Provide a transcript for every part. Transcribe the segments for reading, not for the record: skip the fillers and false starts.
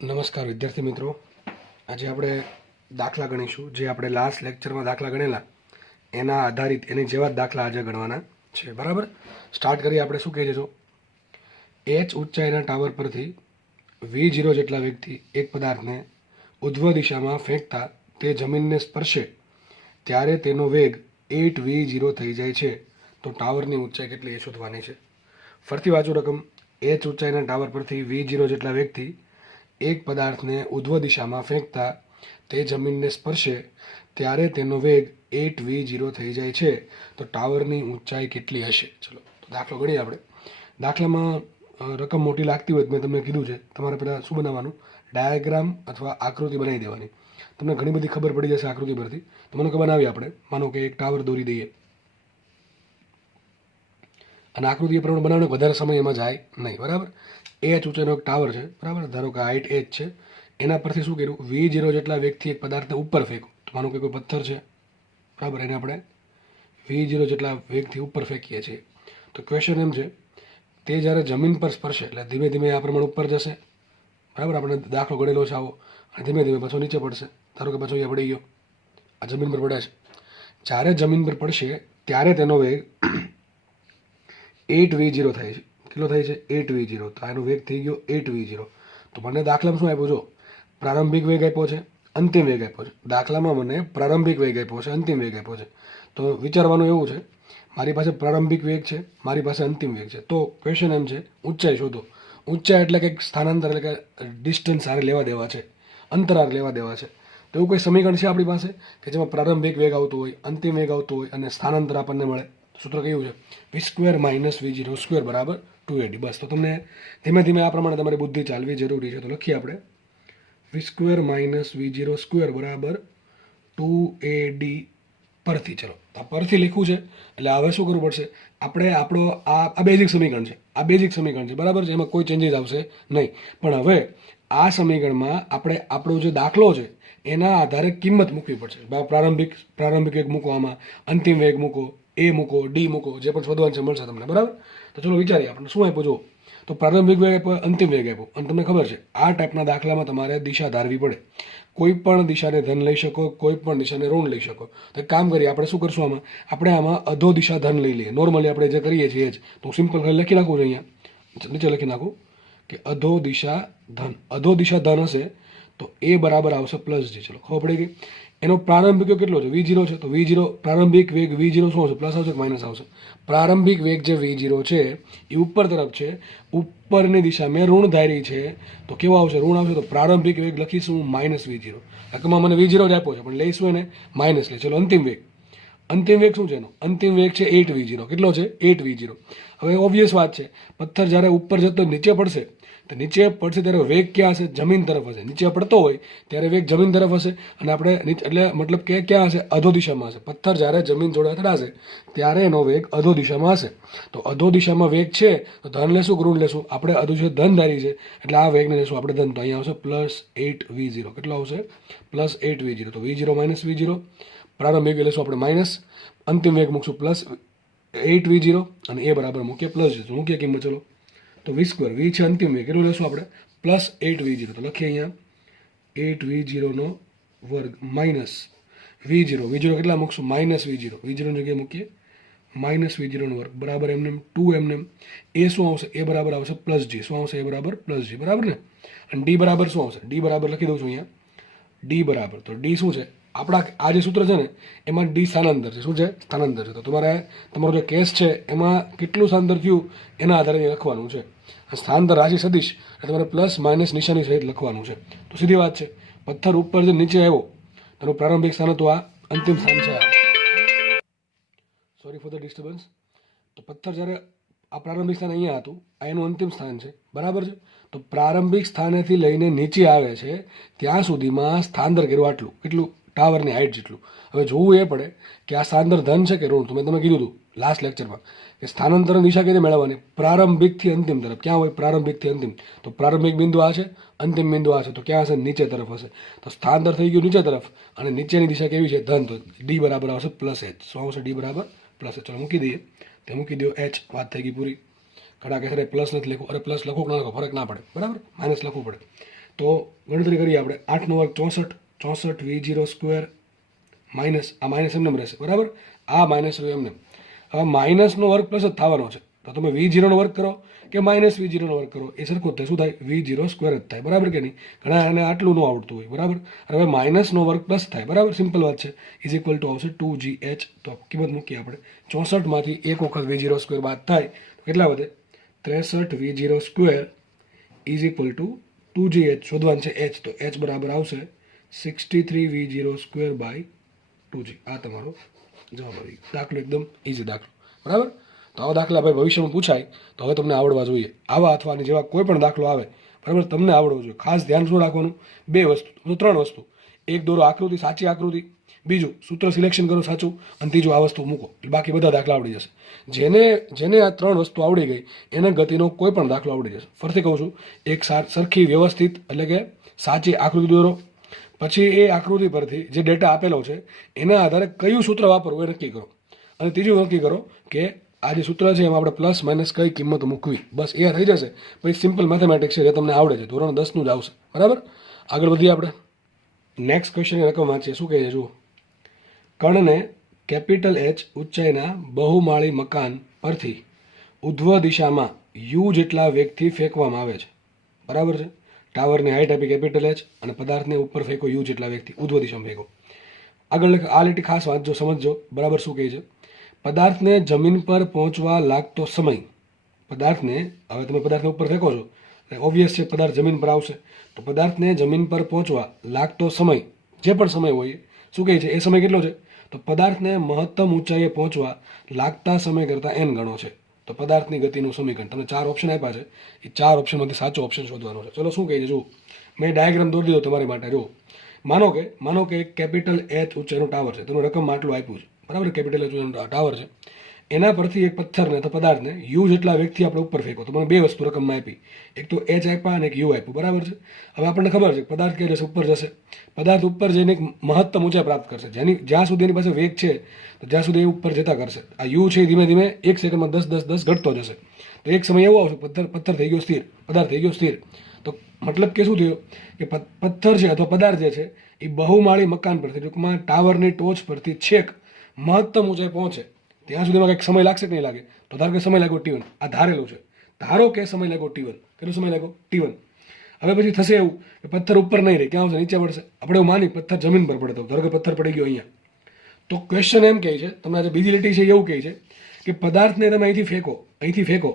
નમસ્કાર વિદ્યાર્થી મિત્રો, આજે આપણે દાખલા ગણીશું. જે આપણે લાસ્ટ લેક્ચરમાં દાખલા ગણેલા એના આધારિત એની જેવા જ દાખલા આજે ગણવાના છે. બરાબર, સ્ટાર્ટ કરીએ. આપણે શું કહીએ છો, એચ ઊંચાઈના ટાવર પરથી V0 જેટલા વેગથી એક પદાર્થને ઉધ્વ દિશામાં ફેંકતા તે જમીનને સ્પર્શે ત્યારે તેનો વેગ 8V0 થઈ જાય છે. તો ટાવરની ઊંચાઈ કેટલી એ શોધવાની છે. ફરીથી વાંચું રકમ. એચ ઊંચાઈના ટાવર પરથી V0 જેટલા વેગથી એક પદાર્થને ઉધ્વ દિશામાં ફેંકતા તે જમીનને સ્પર્શે ત્યારે તેનો વેગ 8V0 થઈ જાય છે. તો ટાવરની ઊંચાઈ કેટલી હશે? ચલો તો દાખલો ગણીએ આપણે. દાખલામાં રકમ મોટી લાગતી હોય તો મેં તમને કીધું છે, તમારે પહેલાં શું બનાવવાનું, ડાયાગ્રામ અથવા આકૃતિ બનાવી દેવાની. તમને ઘણી બધી ખબર પડી જશે આકૃતિ પરથી. તો મને કે બનાવીએ આપણે. માનો કે એક ટાવર દોરી દઈએ અને આકૃતિ એ પ્રમાણે બનાવવાનો વધારે સમય એમાં જાય નહીં. બરાબર, એચ ઊંચાઈનો એક ટાવર છે. બરાબર, ધારો કે હાઇટ એચ છે. એના પરથી શું કર્યું, V0 જેટલા વેગથી એક પદાર્થને ઉપર ફેંકો. તો માનો કે કોઈ પથ્થર છે, બરાબર, એને આપણે V0 જેટલા વેગથી ઉપર ફેંકીએ છીએ. તો ક્વેશ્ચન એમ છે, તે જ્યારે જમીન પર સ્પર્શે એટલે ધીમે ધીમે આ પ્રમાણે ઉપર જશે. બરાબર, આપણે દાખલો ગણેલો છે આવો, અને ધીમે ધીમે પાછો નીચે પડશે. ધારો કે પાછો અહીંયા પડી ગયો, આ જમીન પર પડે છે. જ્યારે જમીન પર પડશે ત્યારે તેનો વેગ 8V0 થાય છે. કેટલો થાય છે? 8V0. તો આનો વેગ થઈ ગયો 8V0. તો મને દાખલામાં શું આપ્યું? જો પ્રારંભિક વેગ આપ્યો છે, અંતિમ વેગ આપ્યો છે. દાખલામાં મને પ્રારંભિક વેગ આપ્યો છે, અંતિમ વેગ આપ્યો છે. તો વિચારવાનું એવું છે, મારી પાસે પ્રારંભિક વેગ છે, મારી પાસે અંતિમ વેગ છે. તો ક્વેશ્ચન એમ છે, ઊંચાઈ શોધો. ઊંચાઈ એટલે કંઈક સ્થાનાંતર, એટલે કે ડિસ્ટન્સ આરે લેવા દેવા છે, અંતરાર લેવા દેવા છે. તો એવું કોઈ સમીકરણ છે આપણી પાસે કે જેમાં પ્રારંભિક વેગ આવતું હોય, અંતિમ વેગ આવતું હોય અને સ્થાનાંતર આપણને મળે? સૂત્ર કયું છે? V² - V0² બરાબર 2AD. બસ, તો તમને ધીમે ધીમે આ પ્રમાણે તમારી બુદ્ધિ ચાલવી જરૂરી છે. તો લખીએ આપણે V² - V0² બરાબર 2AD પરથી. ચલો, આ પરથી લખ્યું છે એટલે હવે શું કરવું પડશે? આપણે આપણો આ બેઝિક સમીકરણ છે, આ બેઝિક સમીકરણ છે, બરાબર છે, એમાં કોઈ ચેન્જીસ આવશે નહીં. પણ હવે આ સમીકરણમાં આપણે આપણો જે દાખલો છે એના આધારે કિંમત મૂકવી પડશે. પ્રારંભિક વેગ મૂકો, આમાં અંતિમ વેગ મૂકો, A મૂકો, D મૂકો, જે પણ શોધવાનું છે મળશે તમને. બરાબર, તો ચલો વિચારીએ આપણે શું આપ્યું. જો તો પ્રારંભિક વેગ આપ્યો, અંતિમ વેગ આપ્યો, અને તમને ખબર છે આ ટાઈપના દાખલામાં તમારે દિશા ધારવી પડે. કોઈ પણ દિશાને ધન લઈ શકો, કોઈ પણ દિશાને ઋણ લઈ શકો. તો એક કામ કરીએ, આપણે શું કરશું, આપણે આમાં અધો દિશા ધન લઈ લઈએ. નોર્મલી આપણે જે કરીએ છીએ જ. તો સિમ્પલ લખી નાખું છું, અહીંયા નીચે લખી નાખું કે અધો દિશા ધન હશે તો A બરાબર આવશે +G. ચલો, ખબર પડી ગઈ. એનો પ્રારંભિક વેગ કેટલો છે? V0 છે. તો V0 પ્રારંભિક વેગ V0 શું આવશે? પ્લસ આવશે કે માઇનસ આવશે? પ્રારંભિક વેગ જે V0 છે એ ઉપર તરફ છે, ઉપરની દિશા મેં ઋણ ધારી છે. તો કેવો આવશે? ઋણ આવશે. તો પ્રારંભિક વેગ લખીશું -V0. રકમમાં મને V0 જ આપ્યો છે પણ લઈશું એને માઇનસ લઈ. ચલો, અંતિમ વેગ શું છે એનો? અંતિમ વેગ છે 8V0. કેટલો છે? 8V0. હવે ઓબ્વિયસ વાત છે, પથ્થર જ્યારે ઉપર જતો નીચે પડશે તો નીચે પડશે ત્યારે વેગ ક્યાં હશે? જમીન તરફ હશે. નીચે પડતો હોય ત્યારે વેગ જમીન તરફ હશે, અને આપણે એટલે મતલબ કે ક્યાં હશે? અધો દિશામાં હશે. પથ્થર જ્યારે જમીન જોડે અથડાશે ત્યારે એનો વેગ અધો દિશામાં હશે. તો અધો દિશામાં વેગ છે તો ધન લેશું કે ઋણ લેશું? આપણે અધો દિશા ધન ધારી છે એટલે આ વેગને લેશું આપણે ધન. તો અહીંયા આવશે +8V0. કેટલો આવશે? +8V0. તો V0 - V0 પ્રારંભિક વેગ લેશું આપણે માઇનસ, અંતિમ વેગ મૂકશું +8V0 અને A બરાબર મૂકીએ +G. તો મૂકીએ કિંમત. ચલો, તો V², V છે અંતિમ વેગ, કેટલું લેશું આપણે? +8V0. તો લખીએ અહીંયા 8V0² માઇનસ V0 કેટલા મૂકશું? -V0. V0 ની જગ્યાએ મૂકીએ -V0² બરાબર એમને 2 એમને. A શું આવશે? A બરાબર આવશે +G. શું આવશે? A બરાબર +G. બરાબર ને? અને D બરાબર શું આવશે? D બરાબર લખી દઉં છું અહીંયા, D બરાબર. તો D શું છે? આપણા આ જે સૂત્ર છે ને એમાં D સ્થાનાંતર છે. શું છે? સ્થાનાંતર છે. તો તમારો જે કેસ છે એમાં કેટલું સ્થાનાંતર થયું એના આધારે લખવાનું છે. સ્થાનાંતર રાશિ સદિશ એટલે તમારે પ્લસ માઇનસ નિશાની સહિત લખવાનું છે. તો સીધી વાત છે, પથ્થર ઉપર જે નીચે આવ્યો તેનું પ્રારંભિક સ્થાન હતું, આ અંતિમ સ્થાન છે. Sorry for the disturbance. તો પથ્થર જ્યારે આ પ્રારંભિક સ્થાન અહીંયા હતું, આ એનું અંતિમ સ્થાન છે. બરાબર છે. તો પ્રારંભિક સ્થાનેથી લઈને નીચે આવે છે ત્યાં સુધીમાં સ્થાનાંતર કર્યું આટલું. કેટલું? ટાવરની હાઇટ જેટલું. હવે જોવું એ પડે કે આ સ્થાનાંતર ધન છે કે ઋણ. તો મેં તમને કીધું હતું લાસ્ટ લેક્ચરમાં કે સ્થાનાંતરની દિશા કઈ રીતે મેળવવાની? પ્રારંભિકથી અંતિમ તરફ. ક્યાં હોય? પ્રારંભિકથી અંતિમ. તો પ્રારંભિક બિંદુ આ છે, અંતિમ બિંદુ આ છે. તો ક્યાં હશે? નીચે તરફ હશે. તો સ્થાનાંતર થઈ ગયું નીચે તરફ, અને નીચેની દિશા કેવી છે? ધન. તો D બરાબર આવશે +H. શું આવશે? D બરાબર +H. ચલો મૂકી દઈએ. તે મૂકી દો H. વાત થઈ ગઈ પૂરી. ઘણા કહે પ્લસ નથી લખવું. અરે પ્લસ લખો કે ના લખો ફરક ના પડે. બરાબર, માઇનસ લખવું પડે. તો ગણતરી કરીએ આપણે 8 નો વર્ગ 64 v0² માઇનસ આ માઇનસ એમને રહેશે બરાબર, આ માઇનસ રહ્યું એમને. હવે માઇનસનો વર્ગ પ્લસ જ થવાનો છે, તો તમે v0 નો વર્ગ કરો કે માઇનસ v0 નો વર્ગ કરો એ સરખું જ થાય. શું થાય? v0² જ થાય બરાબર કે નહીં? ઘણા એને આટલું ન આવડતું હોય બરાબર. અને હવે માઇનસનો વર્ગ પ્લસ થાય બરાબર, સિમ્પલ વાત છે. ઇઝ ઇક્વલ ટુ આવશે 2gh. તો કિંમત મૂકીએ આપણે 64 માંથી એક વખત v0² બાદ થાય તો કેટલા વધે? 63 v0² is equal two 2gh. શોધવાનું છે h, તો h બરાબર આવશે 63 v0² બાય 2g. આ તમારો જવાબ આવી ગયો. દાખલો એકદમ ઇઝી દાખલો બરાબર. તો આવા દાખલા ભાઈ ભવિષ્યમાં પૂછાય તો હવે તમને આવડવા જોઈએ. આવા અથવા જેવા કોઈ પણ દાખલો આવે બરાબર તમને આવડવું જોઈએ. ખાસ ધ્યાન શું રાખવાનું? 2 વસ્તુ, તો 3 વસ્તુ. એક દોરો આકૃતિ, સાચી આકૃતિ. બીજું સૂત્ર સિલેક્શન કરો સાચું. અને ત્રીજું આ વસ્તુ મૂકો, બાકી બધા દાખલા આવડી જશે. જેને આ 3 વસ્તુ આવડી ગઈ એને ગતિનો કોઈ પણ દાખલો આવડી જશે. ફરીથી કહું છું, એક સરખી વ્યવસ્થિત એટલે કે સાચી આકૃતિ દોરો. પછી એ આકૃતિ પરથી જે ડેટા આપેલો છે એના આધારે કયું સૂત્ર વાપરવું એ નક્કી કરો. અને ત્રીજું નક્કી કરો કે આ જે સૂત્ર છે એમાં આપણે પ્લસ માઇનસ કઈ કિંમત મૂકવી. બસ એ થઈ જશે. પછી સિમ્પલ મેથેમેટિક્સ છે જે તમને આવડે છે, ધોરણ 10નું જ આવશે બરાબર. આગળ વધીએ આપણે. નેક્સ્ટ ક્વેશ્ચનની રકમ વાંચીએ. શું કહે છે જુઓ. કણને કેપિટલ H ઊંચાઈના બહુમાળી મકાન પરથી ઉધ્વ દિશામાં u જેટલા વેગથી ફેંકવામાં આવે છે બરાબર છે. ટાવરની હાઇટ આપી કેપિટલ H અને પદાર્થને ઉપર ફેંકો u જેટલા વેગથી, ઉધ્વ દિશામાં ફેંકો. આગળ આ લીટી ખાસ વાંચજો, સમજજો બરાબર શું કહે છે. પદાર્થને જમીન પર પહોંચવા લાગતો સમય. પદાર્થને, હવે તમે પદાર્થને ઉપર ફેંકો છો એટલે ઓબ્વિયસ છે પદાર્થ જમીન પર આવશે. તો પદાર્થને જમીન પર પહોંચવા લાગતો સમય, જે પણ સમય હોય શું કહે છે, એ સમય કેટલો છે? તો પદાર્થને મહત્તમ ઊંચાઈએ પહોંચવા લાગતા સમય કરતાં n ગણો છે. તો પદાર્થની ગતિનું સમીકરણ તમને 4 ઓપ્શન આપ્યા છે, એ 4 ઓપ્શનમાંથી સાચો ઓપ્શન શોધવાનો છે. ચલો શું કહે છે જુઓ. મેં ડાયાગ્રામ દોરી દીધો તમારી માટે. જુઓ, માનો કે કેપિટલ H ઊંચાઈનું ટાવર છે, તેનું રકમ આટલું આપ્યું છે બરાબર. કેપિટલ H ઊંચાઈનું ટાવર છે, એના પરથી એક પથ્થરને તો પદાર્થને u જેટલા વેગથી આપણે ઉપર ફેંકો. તો મને 2 વસ્તુ રકમમાં આપી, એક તો h આપ્યા અને એક u આપ્યું બરાબર છે. હવે આપણને ખબર છે પદાર્થ ક્યાં જશે? ઉપર જશે. પદાર્થ ઉપર જઈને એક મહત્તમ ઊંચાઈ પ્રાપ્ત કરશે, જ્યાં સુધી એની પાસે વેગ છે તો જ્યાં સુધી એ ઉપર જતા કરશે. આ u છે ધીમે ધીમે 1 સેકન્ડમાં 10 ઘટતો જશે. તો એક સમય એવો આવશે પથ્થર થઈ ગયો સ્થિર, પદાર્થ થઈ ગયો સ્થિર. તો મતલબ કે શું થયું કે પથ્થર છે અથવા પદાર્થ જે છે એ બહુમાળી મકાન પરથી, ટૂંકમાં ટાવરની ટોચ પરથી છેક મહત્તમ ઊંચાઈ પહોંચે ત્યાં સુધીમાં કંઈક સમય લાગશે કે નહીં લાગે? તો ધારો કે સમય લાગ્યો T1. આ ધારેલું છે. ધારો કે સમય લાગ્યો T1. કેટલો સમય લાગ્યો? T1. હવે પછી થશે એવું કે પથ્થર ઉપર નહીં રહે, ક્યાં આવશે? નીચે પડશે. આપણે એવું માની પથ્થર જમીન પર પડતો, ધારો કે પથ્થર પડી ગયો અહીંયા. તો ક્વેશ્ચન એમ કહે છે, તમને આજે બીજી લીટી છે એવું કહે છે કે પદાર્થને તમે અહીંથી ફેંકો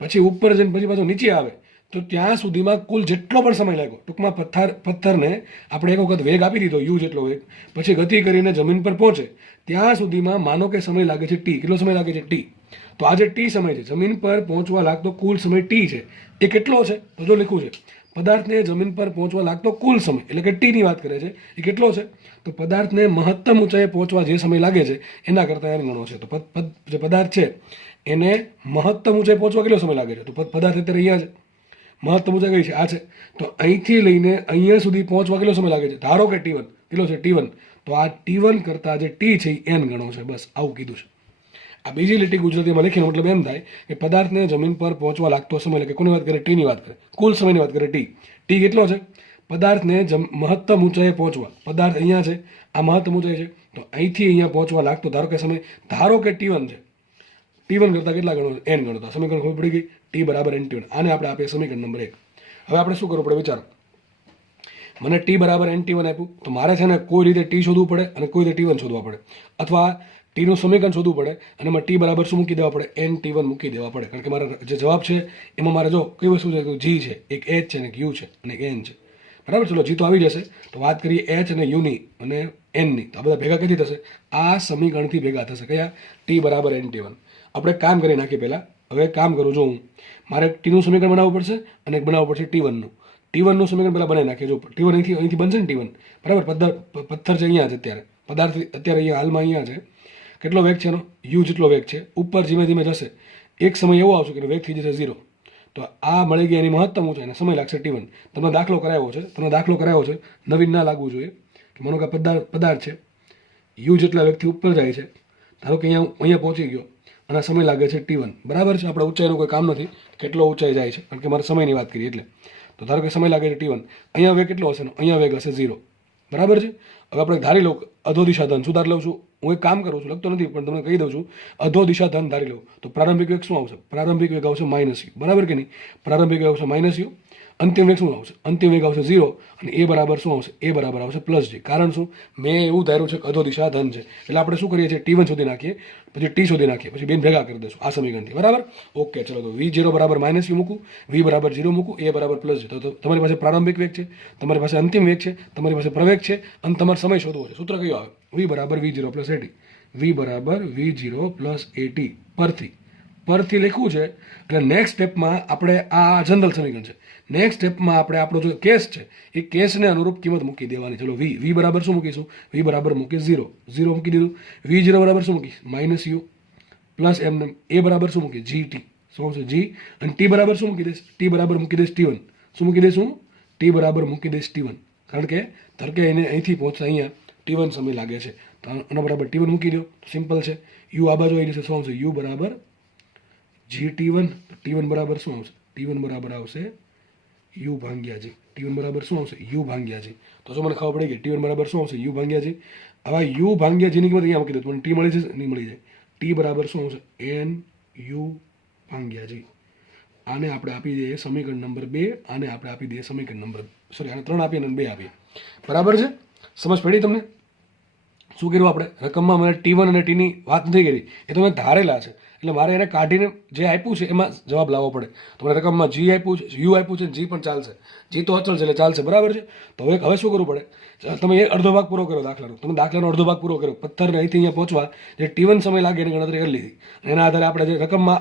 પછી ઉપર જઈને પછી પાછો નીચે આવે તો ત્યાં સુધીમાં કુલ જેટલો પણ સમય લાગ્યો, ટૂંકમાં પથ્થરને આપણે એક વખત વેગ આપી દીધો u જેટલો વેગ, પછી ગતિ કરીને જમીન પર પહોંચે ત્યાં સુધીમાં માનો કે સમય લાગે છે t. કેટલો સમય લાગે છે? t. તો આ જે t સમય છે, જમીન પર પહોંચવા લાગતો કુલ સમય t છે, એ કેટલો છે? તો જો લખ્યું છે પદાર્થને જમીન પર પહોંચવા લાગતો કુલ સમય એટલે કે t ની વાત કરે છે, એ કેટલો છે? તો પદાર્થને મહત્તમ ઊંચાઈએ પહોંચવા જે સમય લાગે છે એના કરતાં n ગણો છે. તો જે પદાર્થ છે એને મહત્તમ ઊંચાઈ પહોંચવા કેટલો સમય લાગે છે? તો પદાર્થ અત્યારે અહીંયા છે, મહત્તમ ઊંચાઈ કઈ છે? આ છે. તો અહીંથી લઈને અહીંયા સુધી પહોંચવા કેટલો સમય લાગે છે? ધારો કે T1. કેટલો છે? T1. તો આ T1 કરતાં જે t છે એ n ગણો છે. બસ આવું કીધું છે. આ બીજી લીટી ગુજરાતીમાં લખીને મતલબ એમ થાય કે પદાર્થને જમીન પર પહોંચવા લાગતો સમય, એટલે કે કોની વાત કરે? ટીની વાત કરે, કુલ સમયની વાત કરે. ટી કેટલો છે? પદાર્થને મહત્તમ ઊંચાઈએ પહોંચવા, પદાર્થ અહીંયા છે, આ મહત્તમ ઊંચાઈ છે, તો અહીંથી અહીંયા પહોંચવા લાગતો ધારો કે સમય, ધારો કે T1 છે. T1 કરતાં કેટલા ગણો? n ગણો. તો સમીકરણ ખબર પડી ગઈ. t બરાબર n/T1. આને આપણે આપીએ સમીકરણ નંબર 1. હવે આપણે શું કરવું પડે વિચારો. મને t બરાબર n/T1 આપ્યું તો મારે છે ને કોઈ રીતે t શોધવું પડે અને કોઈ રીતે T1 શોધવા પડે, અથવા ટીનું સમીકરણ શોધવું પડે અને એમાં t બરાબર શું મૂકી દેવા પડે? n/T1 મૂકી દેવા પડે. કારણ કે મારા જે જવાબ છે એમાં મારે જો કઈ વસ્તુ છે, g છે, એક h છે, એક u છે અને એક n છે બરાબર. ચલો g તો આવી જશે. તો વાત કરીએ h અને u ની અને n ની. તો આ બધા ભેગા કઈથી થશે? આ સમીકરણથી ભેગા થશે. કયા? t બરાબર n/T1. આપણે કામ કરી નાખીએ પહેલાં. હવે કામ કરું જો હું, મારે ટીનું સમીકરણ બનાવવું પડશે અને એક બનાવવું પડશે T1નું. T1નું સમીકરણ પહેલાં બનાવી નાખીએ. જો T1 અહીંથી બનશે ને T1 બરાબર. પથ્થર છે અહીંયા છે, અત્યારે પદાર્થ અત્યારે અહીંયા હાલમાં અહીંયા છે. કેટલો વેગ છે એનો? u જેટલો વેગ છે. ઉપર ધીમે ધીમે જશે, એક સમય એવો આવશે કે વેગ થઈ જશે 0. તો આ મળી ગઈ એની મહત્તમ ઊંચાઈ અને સમય લાગશે T1. તમને દાખલો કરાવ્યો છે, નવીન ના લાગવું જોઈએ. કે માનો કે પદાર્થ છે, u જેટલા વેગથી ઉપર જાય છે, ધારો કે અહીંયા પહોંચી ગયો અને સમય લાગે છે T1 બરાબર છે. આપણે ઊંચાઈનું કોઈ કામ નથી, કેટલો ઊંચાઈ જાય છે, કારણ કે મારે સમયની વાત કરીએ એટલે. તો ધારો કે સમય લાગે છે T1, અહીંયા વેગ કેટલો હશે? અહીંયા વેગ હશે 0, બરાબર છે. હવે આપણે ધારી લો અધો દિશા ધન. શું ધારી લઉં છું? હું એક કામ કરું છું, લખતો નથી પણ તમને કહી દઉં છું. અધો દિશા ધન ધારી લઉં તો પ્રારંભિક વેગ શું આવશે? પ્રારંભિક વેગ આવશે -u, બરાબર કે નહીં? પ્રારંભિક વેગ આવશે -u. અંતિમ વેગ શું આવશે? અંતિમ વેગ આવશે 0 અને એ બરાબર શું આવશે? એ બરાબર આવશે +g. કારણ શું? મેં એવું ધાર્યું છે કે અધો દિશા ધન છે, એટલે આપણે શું કરીએ છીએ? T1 શોધી નાખીએ, પછી T શોધી નાખીએ, પછી બેન ભેગા કરી દઈશું આ સમીકરણથી, બરાબર? ઓકે, ચલો તો v0 બરાબર -u મૂકું, v બરાબર 0 મૂકું, એ બરાબર +g. તો તમારી પાસે પ્રારંભિક વેગ છે, તમારી પાસે અંતિમ વેગ છે, તમારી પાસે પ્રવેગ છે અને તમારે સમય શોધવો છે. સૂત્ર કયું આવે? v બરાબર v0 + at. v બરાબર v0 + at પરથી લખ્યું છે. એટલે નેક્સ્ટ સ્ટેપમાં આપણે આ જનરલ સમીકરણ છે. નેક્સ્ટ સ્ટેપમાં આપણે આપણો જો કેસ છે એ કેસને અનુરૂપ કિંમત મૂકી દેવાની. ચલો v બરાબર શું મૂકીશું? v બરાબર મૂકી 0 મૂકી દીધું. v0 બરાબર શું મૂકીશ? -u પ્લસ એમને એ બરાબર શું મૂકી? gt. શું આવશે? g. અને t બરાબર શું મૂકી દઈશ? t બરાબર મૂકી દઈશ T1. શું મૂકી દઈશ હું? t બરાબર મૂકી દઈશ T1. કારણ કે ધારો કે એને અહીંથી પહોંચતા અહીંયા T1 સમય લાગે છે, તો આના બરાબર T1 મૂકી દો. સિમ્પલ છે. u આ બાજુ આવી જશે. શું આવશે? u બરાબર gt1. તો T1 બરાબર શું આવશે? T1 બરાબર આવશે u ભાગ્યા g. T1 બરાબર શું આવશે? u ભાગ્યા g. તો જો મને ખબર પડી ગઈ T1 બરાબર શું આવશે? u ભાગ્યા g. હવે u ભાગ્યા g ની કિંમત અહીંયા મૂકી દો. મને t મળી જશે? નહીં મળી જાય. t બરાબર શું આવશે? nu ભાગ્યા g. આને આપણે આપી દઈએ સમીકરણ નંબર 2, આને આપણે આપી દઈએ સમીકરણ નંબર આને 3 આપીએ અને 2 આપીએ. બરાબર છે? સમજ પડી તમને? શું કર્યું આપણે? રકમમાં મને T1 અને t ની વાત નથી કરી, એ તો મેં ધારેલા છે, એટલે મારે એને કાઢીને જે આપ્યું છે એમાં જવાબ લાવવો પડે. તો મને રકમમાં g આપ્યું છે, u આપ્યું છે, g પણ ચાલશે. g તો અચળ છે એટલે ચાલશે, બરાબર છે? તો હવે શું કરવું પડે? તમે એ અડધો ભાગ પૂરો કર્યો દાખલાનો. તમે દાખલાનો અડધો ભાગ પૂરો કર્યો. પથ્થરને અહીંથી અહીંયા પહોંચવા જે T1 સમય લાગે એની ગણતરી કરી લીધી. એના આધારે આપણે જે રકમમાં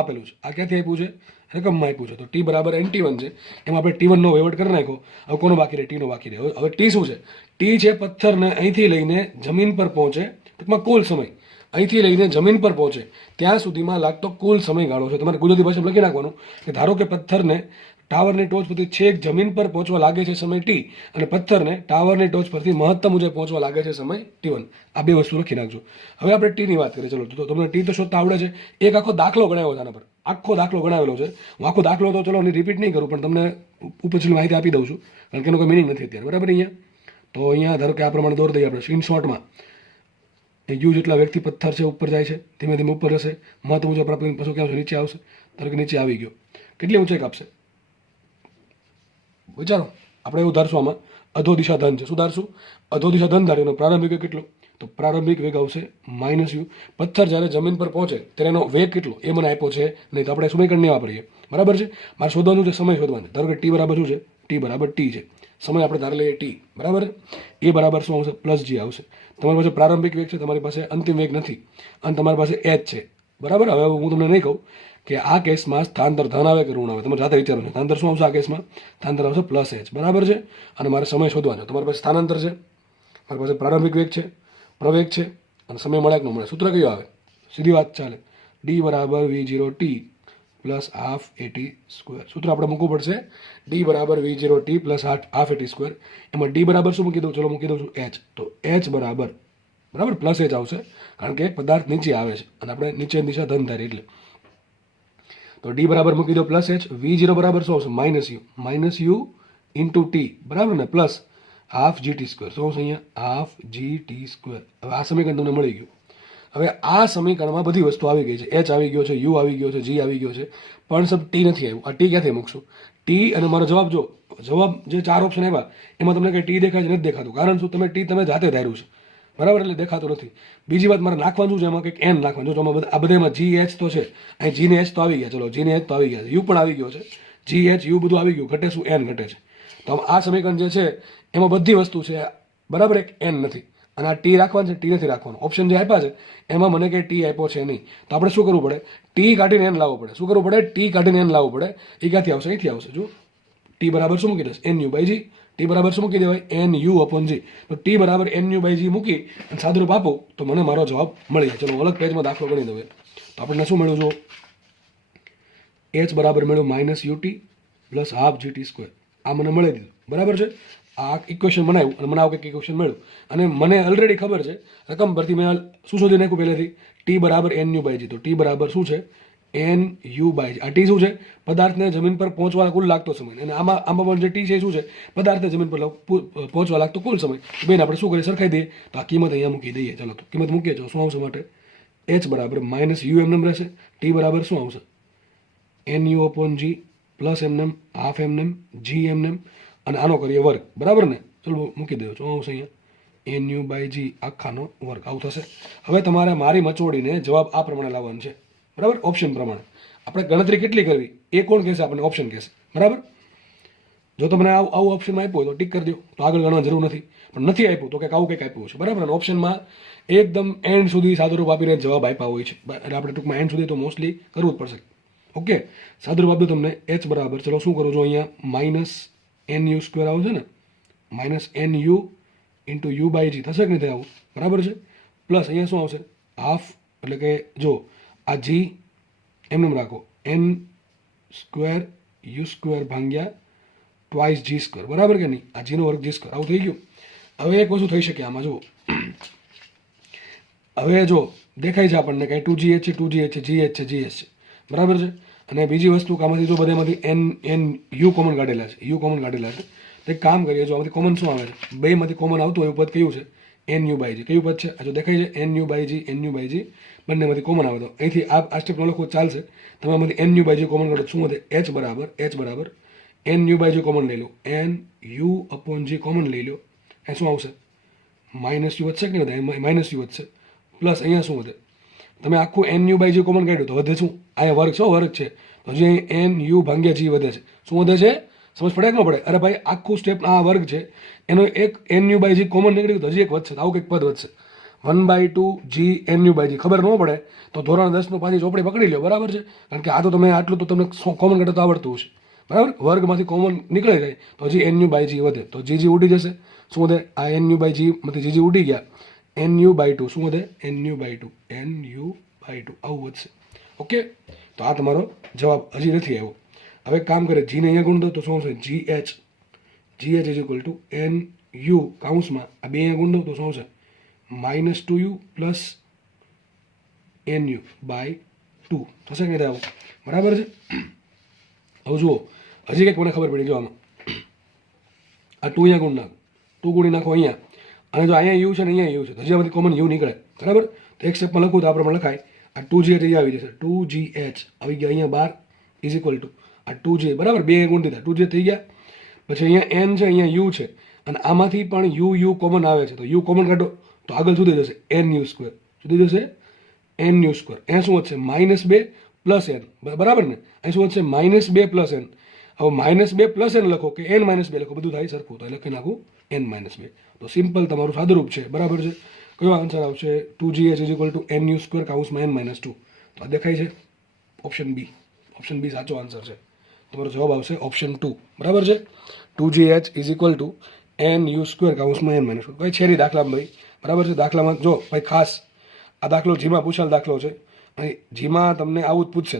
આપેલું છે, આ ક્યાંથી આપ્યું છે? રકમમાં આપ્યું છે. તો t બરાબર nt1 છે. એમાં આપણે T1 નો વહીવટ કરી નાખ્યો. હવે કોનો બાકી રહે? t નો બાકી રહે. હવે t શું છે? t છે પથ્થરને અહીંથી લઈને જમીન પર પહોંચે, ટૂંકમાં કુલ સમય અહીંથી લઈને જમીન પર પહોંચે ત્યાં સુધીમાં લાગતો કુલ સમયગાળો છે. તમારે ગુજરાતી ભાષામાં લખી નાખવાનું કે ધારો કે પથ્થરને ટાવરની ટોચ પરથી છેક જમીન પર પહોંચવા લાગે છે સમય t, અને પથ્થરને ટાવરની ટોચ પરથી મહત્તમ ઊંચાઈ પહોંચવા લાગે છે સમય T1. આ બે વસ્તુ લખી નાખજો. હવે આપણે t ની વાત કરીએ. ચલો, તો તમને t તો શોધતા આવડે છે. એક આખો દાખલો ગણાવ્યો છે આના પર, આખો દાખલો ગણાવેલો છે. હું આખો દાખલો તો ચલો રિપીટ નહીં કરું, પણ તમને ઉપરથી માહિતી આપી દઉં છું, કારણ કે એનો કોઈ મિનિંગ નથી અત્યારે, બરાબર? અહીંયા તો અહીંયા ધારો કે આ પ્રમાણે દોર દઈએ આપણે ઇન શોર્ટમાં. યુ જેટલા વ્યક્તિ પથ્થર છે ઉપર જાય છે, ધીમે ધીમે ઉપર જશે, મહત્તમ ઊંચાઈ પ્રાપ્ત કરીને પાછું ક્યાં નીચે આવશે? ધારો કે નીચે આવી ગયો, કેટલી ઊંચાઈ કાપશે? વિચારો. આપણે એવું ધારશું આમાં અધો દિશા ધન છે. શું ધારશું? અધો દિશા ધન ધાર્યો. પ્રારંભિક વેગ કેટલો? તો પ્રારંભિક વેગ આવશે -u. પથ્થર જ્યારે જમીન પર પહોંચે ત્યારે એનો વેગ કેટલો એ મને આપ્યો છે નહીં, તો આપણે સમીકરણ નહીં વાપરીએ, બરાબર છે? મારે શોધવાનું છે સમય શોધવાનું. ધારો કે t બરાબર શું છે? t બરાબર t છે. સમય આપણે ધારી લઈએ t, બરાબર? એ બરાબર શું આવશે? +g આવશે. તમારી પાસે પ્રારંભિક વેગ છે, તમારી પાસે અંતિમ વેગ નથી, અને તમારી પાસે h છે, બરાબર? હવે હું તમને નહીં કહું કે આ કેસમાં સ્થાનાંતર ધન આવે કે ઋણ આવે, તમારે જાતે વિચારો છો. સ્થાનાંતર શું આવશે આ કેસમાં? સ્થાનાંતર આવશે +h, બરાબર છે? અને મારે સમય શોધવાનો. તમારી પાસે સ્થાનાંતર છે, મારી પાસે પ્રારંભિક વેગ છે, પ્રવેગ છે, અને સમય મળે કે ન મળે. સૂત્ર કયું આવે? સીધી વાત ચાલે. d બરાબર v0t + ½ at². સૂત્ર આપણે મૂકવું પડશે. d બરાબર v0t + ½ at². એમાં d બરાબર શું મૂકી દઉં? ચલો મૂકી દઉં છું h. તો h બરાબર +h આવશે, કારણ કે પદાર્થ નીચે આવે છે અને આપણે નીચે દિશા ધન ધારી એટલે. તો d બરાબર મૂકી દો +h. v0 બરાબર શું આવશે? -u × t, બરાબર ને? Plus ½ gt². શું આવશે અહીંયા? ½ gt². હવે આ સમીકરણ તમને મળી ગયું. હવે આ સમીકરણમાં બધી વસ્તુ આવી ગઈ છે. h આવી ગયો છે, u આવી ગયો છે, g આવી ગયો છે, પણ સબ t નથી આવ્યું. આ t ક્યાંથી મૂકશું? t અને મારો જવાબ જો, જવાબ જે 4 ઓપ્શન આવ્યા એમાં તમને કંઈ t દેખાય છે? નથી દેખાતું. કારણ શું? તમે t તમે જાતે ધાર્યું છે, બરાબર? એટલે દેખાતું નથી. બીજી વાત, મારે નાખવાનું છે એમાં કંઈક n નાખવાનું. જો આ બધામાં g h તો છે, અહીં g ને h તો આવી ગયા. ચલો, g ને h તો આવી ગયા છે, u પણ આવી ગયો છે. g h u બધું આવી ગયું. ઘટે શું? n ઘટે છે. તો આ સમીકરણ જે છે એમાં બધી વસ્તુ છે, બરાબર? એક n નથી. અને આ ટી રાખવાનું છે, ટી નથી રાખવાનું. ઓપ્શન જે આપ્યા છે એમાં મને કંઈ ટી આપ્યો છે નહીં. તો આપણે શું કરવું પડે? ટી કાઢીને એન લાવવું પડે. શું કરવું પડે? ટી કાઢીને એન લાવવું પડે. એ ક્યાંથી આવશે? અહીંથી આવશે. જો ટી બરાબર શું મૂકી દેશે? NU/G. ટી બરાબર શું મૂકી દેવાય? NU/G. તો ટી બરાબર NU/G મૂકી અને સાદુરૂપ આપું તો મને મારો જવાબ મળી જાય. ચલો અલગ પેજમાં દાખલો ગણી દઉં. તો આપણને શું મળ્યું? જો h બરાબર મળ્યું -ut + ½ gt². આ મને મળી દીધું, બરાબર છે? આ ઇક્વેશન બનાવ્યું અને મને આવું કંઈક ઇક્વેશન મળ્યું. અને મને ઓલરેડી ખબર છે રકમ પરથી મેં શું શોધી નાખ્યું પહેલેથી? ટી બરાબર NU/G. તો ટી બરાબર શું છે? એન યુ બાય જી. આ ટી શું છે? પદાર્થને જમીન પર પહોંચવા કુલ લાગતો સમય. અને આમાં પણ જે ટી છે શું છે? પદાર્થને જમીન પર પહોંચવા લાગતો કુલ સમય. બેન આપણે શું કરીએ? સરખાઈ દઈએ. તો આ કિંમત અહીંયા મૂકી દઈએ. ચલો તો કિંમત મૂકીએ તો શું આવશે? માટે એચ બરાબર માઇનસ યુ એમ રહેશે. ટી બરાબર શું આવશે? N u upon g plus m half m g m અને આનો કરીએ વર્ગ. બરાબર ને? ચલો મૂકી દો. શું આવશે અહીંયા? એન યુ બાય જી આખાનો વર્ગ. આવું થશે. હવે તમારે મારી મચોડીને જવાબ આ પ્રમાણે લાવવાનો છે. બરાબર? ઓપ્શન પ્રમાણે આપણે ગણતરી કેટલી કરવી એ કોણ કહેશે? આપણને ઓપ્શન કહેશે. બરાબર? જો તમને આવું ઓપ્શનમાં આપ્યું હોય તો ટીક કરી દો, તો આગળ ગણવાની જરૂર નથી. પણ નથી આપ્યું તો કંઈક આવું કંઈક આપ્યું છે. બરાબર? અને ઓપ્શનમાં એકદમ એન્ડ સુધી સાદુરૂપ આપીને જવાબ આપ્યા હોય છે. એટલે આપણે ટૂંકમાં એન્ડ સુધી તો મોસ્ટલી કરવું જ પડશે. ઓકે, સાદુરૂપ આપ્યું તમને એચ બરાબર. ચલો શું કરું છું? અહીંયા માઇનસ એન યુ સ્ક્વેર આવશે ને, minus n u into u by g થશે કે નહીં થાય આવું? બરાબર છે. પ્લસ અહીંયા શું આવશે? હાફ, એટલે કે જો આ જી એમને રાખો, એન સ્ક્વેર યુ સ્ક્વેર ભાગ્યા ટ્વાઇસ જી સ્ક્વેર. બરાબર કે નહીં? આ જીનો વર્ગ જી સ્ક્વેર. આવું થઈ ગયું. હવે એક વસ્તુ થઈ શકે આમાં, જુઓ. હવે જો દેખાય છે આપણને કંઈ ટુ જી એચ છે, ટુ જી એચ છે, જી એચ છે, જી એચ છે. બરાબર છે. અને બીજી વસ્તુ કે આમાંથી જો બધામાંથી એન યુ કોમન કાઢેલા છે, યુ કોમન કાઢેલા છે. તો એક કામ કરીએ, જો આમાંથી કોમન શું આવે છે? બેમાંથી કોમન આવતું હોય પદ કયું છે? N you by g. કયું પદ છે? આ જો દેખાય છે n you by g, n you by g બંનેમાંથી કોમન આવે. તો અહીંથી આ સ્ટેપ ન લખો ચાલશે. તમે આમાંથી n you by G common કાઢો શું વધે? એચ બરાબર n you by G common લઈ લો, n u upon g common લઈ લો. એ શું આવશે? માઇનસ યુ વધશે કે નહીં વધે? માઇનસ યુ વધશે. પ્લસ અહીંયા શું વધે? તમે આખું N you by G common કાઢ્યું તો વધે શું? અહીંયા વર્ગ છે, વર્ગ છે. તો હજી અહીં એન યુ ભાગ્યા જી વધે છે. શું વધે છે? સમજ પડે કે ન પડે? અરે ભાઈ, આખું સ્ટેપ આ વર્ગ છે, એનો એક N you by G common નીકળ્યું તો હજી એક વધશે. આવું કંઈક પદ વધશે. 1/2 જી એન યુ બાય જી. ખબર ન પડે તો ધોરણ 10 નું પાછી ચોપડી પકડી લો. બરાબર છે? કારણ કે આ તો તમે આટલું તો તમને કોમન કાઢતા તો આવડતું હશે. બરાબર? વર્ગમાંથી કોમન નીકળી જાય તો હજી એન યુ બાય જી વધે. તો જી ઉડી જશે. શું વધે? આ એન યુ બાય જી માંથી જી ઉડી ગયા. એન યુ બાય 2 શું વધે? N you by 2, N you by 2 આવું વધશે. ઓકે, તો આ તમારો જવાબ હજી નથી આવ્યો. હવે કામ કરે, જીને અહીંયા ગુણ દો તો શું આવશે? G h is equal to n u કાઉન્સમાં આ બે અહીંયા ગુણ દો તો શું આવશે? Minus 2u plus n you by 2 થશે કે નહીં આવું? બરાબર છે. હવે જુઓ, હજી કંઈક મને ખબર પડી. જો આમાં આ 2 અહીંયા ગુણ નાખો, 2 ગુણી નાખો અહીંયા, અને જો અહીંયા યુ છે ને અહીંયા યુ છે તો હજી આમાંથી કોમન યુ નીકળે. બરાબર? તો એક સ્ટેપમાં લખું તો આ પ્રમાણે લખાય. આ 2g અહીંયા આવી જશે, 2gh આવી ગયા અહીંયા 12 ઇઝ ઇક્વલ ટુ આ 2g. બરાબર? બે ગુણ દીધા, 2g થઈ ગયા. પછી અહીંયા n છે, અહીંયા યુ છે, અને આમાંથી પણ યુ કોમન આવે છે તો યુ કોમન કાઢો તો આગળ સુધી જશે એન યુ સ્ક્વેર. સુધી જશે એન યુ સ્ક્વેર. અહીંયા શું વધશે? -2 પ્લસ એન. બરાબર ને? અહીં શું વધશે? -2 પ્લસ એન. હવે -2 પ્લસ એન લખો કે n-2 લખો, બધું થાય સરખું. તો લખી નાખું n-2. તો સિમ્પલ તમારું સાદુરૂપ છે. બરાબર છે? કયો આન્સર આવશે? 2gh is equal to n u square કાઉન્સમાં n-2. તો આ દેખાય છે ઓપ્શન બી. ઓપ્શન બી સાચો આન્સર છે. તમારો જવાબ આવશે ઓપ્શન 2. બરાબર છે? 2gh is equal to n u square કાઉન્સમાં n-2. ભાઈ છેલ્લી દાખલામાં ભાઈ. બરાબર છે? દાખલામાં જો ભાઈ ખાસ આ દાખલો જીમાં પૂછાયેલ દાખલો છે, અને જીમાં તમને આવું જ પૂછશે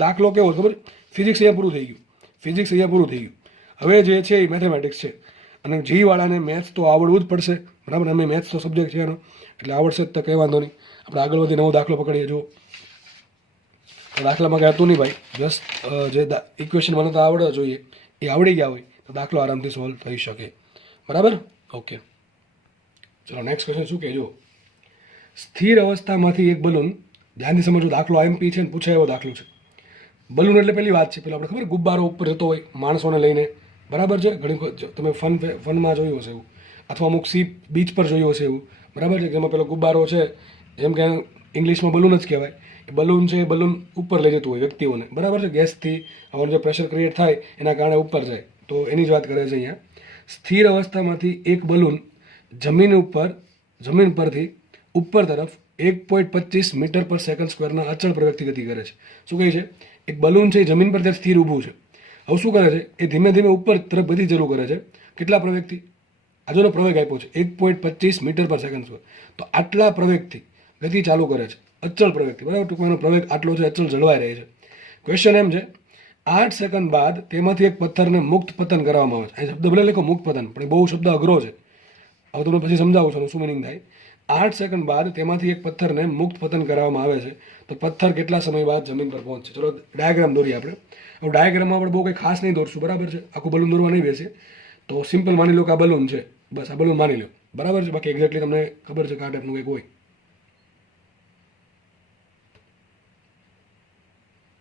દાખલો કેવો ખબર? ફિઝિક્સ અહીંયા પૂરું થઈ ગયું. હવે જે છે એ મેથેમેટિક્સ છે, અને જીવાળાને મેથ્સ તો આવડવું જ પડશે. બરાબર? અમે મેથ્સ તો સબ્જેક્ટ છે એનો, એટલે આવડશે જ તો કંઈ વાંધો નહીં. આપણે આગળ વધી નવો દાખલો પકડીએ. જો દાખલામાં કંઈ હતું નહીં ભાઈ, જસ્ટ જે ઇક્વેશન મને તો આવડવા જોઈએ એ આવડી ગયા હોય તો દાખલો આરામથી સોલ્વ થઈ શકે. બરાબર? ઓકે, ચલો નેક્સ્ટ ક્વેશ્ચન શું કહેજો? સ્થિર અવસ્થામાંથી એક બલૂન, ધ્યાનથી સમજો, દાખલો આઈએમપી છે ને પૂછાય એવો દાખલો છે. બલૂન એટલે પહેલી વાત છે, પેલા આપણે ખબર ગુબ્બારો ઉપર જતો હોય માણસોને લઈને. બરાબર છે? ઘણી તમે ફનમાં જોયું હશે એવું, અથવા અમુક સી બીચ પર જોયું હશે એવું. બરાબર છે? જેમાં પેલો ગુબ્બારો છે, જેમ કે ઇંગ્લિશમાં બલૂન જ કહેવાય. એ બલૂન છે, એ બલૂન ઉપર લઈ જતું હોય વ્યક્તિઓને. બરાબર છે? ગેસથી હવે જે પ્રેશર ક્રિએટ થાય એના કારણે ઉપર જાય. તો એની જ વાત કરે છે અહીંયા. સ્થિર અવસ્થામાંથી એક બલૂન જમીન પરથી ઉપર તરફ 1.25 મીટર પર સેકન્ડ સ્ક્વેરના અચળ પ્રવેગથી ગતિ કરે છે. શું કહે છે? એક બલૂન છે, જમીન પર ત્યાં સ્થિર ઊભું છે. હવે શું કરે છે? એ ધીમે ધીમે ઉપર તરફ ગતિ ચાલુ કરે છે. કેટલા પ્રવેગથી? આજનો પ્રવેગ આપ્યો છે 1.25 મીટર પર સેકન્ડ સ્ક્વેર. તો આટલા પ્રવેગથી ગતિ ચાલુ કરે છે, અચળ પ્રવેગથી. બરાબર? ટૂંકમાં એનો પ્રવેગ આટલો છે, અચળ જળવાઈ રહે છે. ક્વેશ્ચન એમ છે, 8 સેકન્ડ બાદ તેમાંથી એક પથ્થરને મુક્ત પતન કરવામાં આવે છે. અહીં શબ્દ ભલે લખો મુક્ત પતન, પણ એ બહુ શબ્દ અઘરો છે. હવે તમને પછી સમજાવું છું શું મિનિંગ થાય. 8 સેકન્ડ બાદ તેમાંથી એક પથ્થરને મુક્ત પતન કરવામાં આવે છે તો પથ્થર કેટલા સમય બાદ જમીન પર પહોંચશે. ચલો ડાયાગ્રામ દોરીએ આપણે. હવે ડાયાગ્રામમાં આપણે બહુ કંઈ ખાસ નહીં દોરશું, બરાબર છે. આખું બલૂન દોરવા નહીં બેસીએ. તો સિમ્પલ માની લો કે આ બલૂન છે, બસ આ બલૂન માની લો, બરાબર છે. બાકી એક્ઝેક્ટલી તમને ખબર છે કે આ ટાઈપનું કંઈક હોય,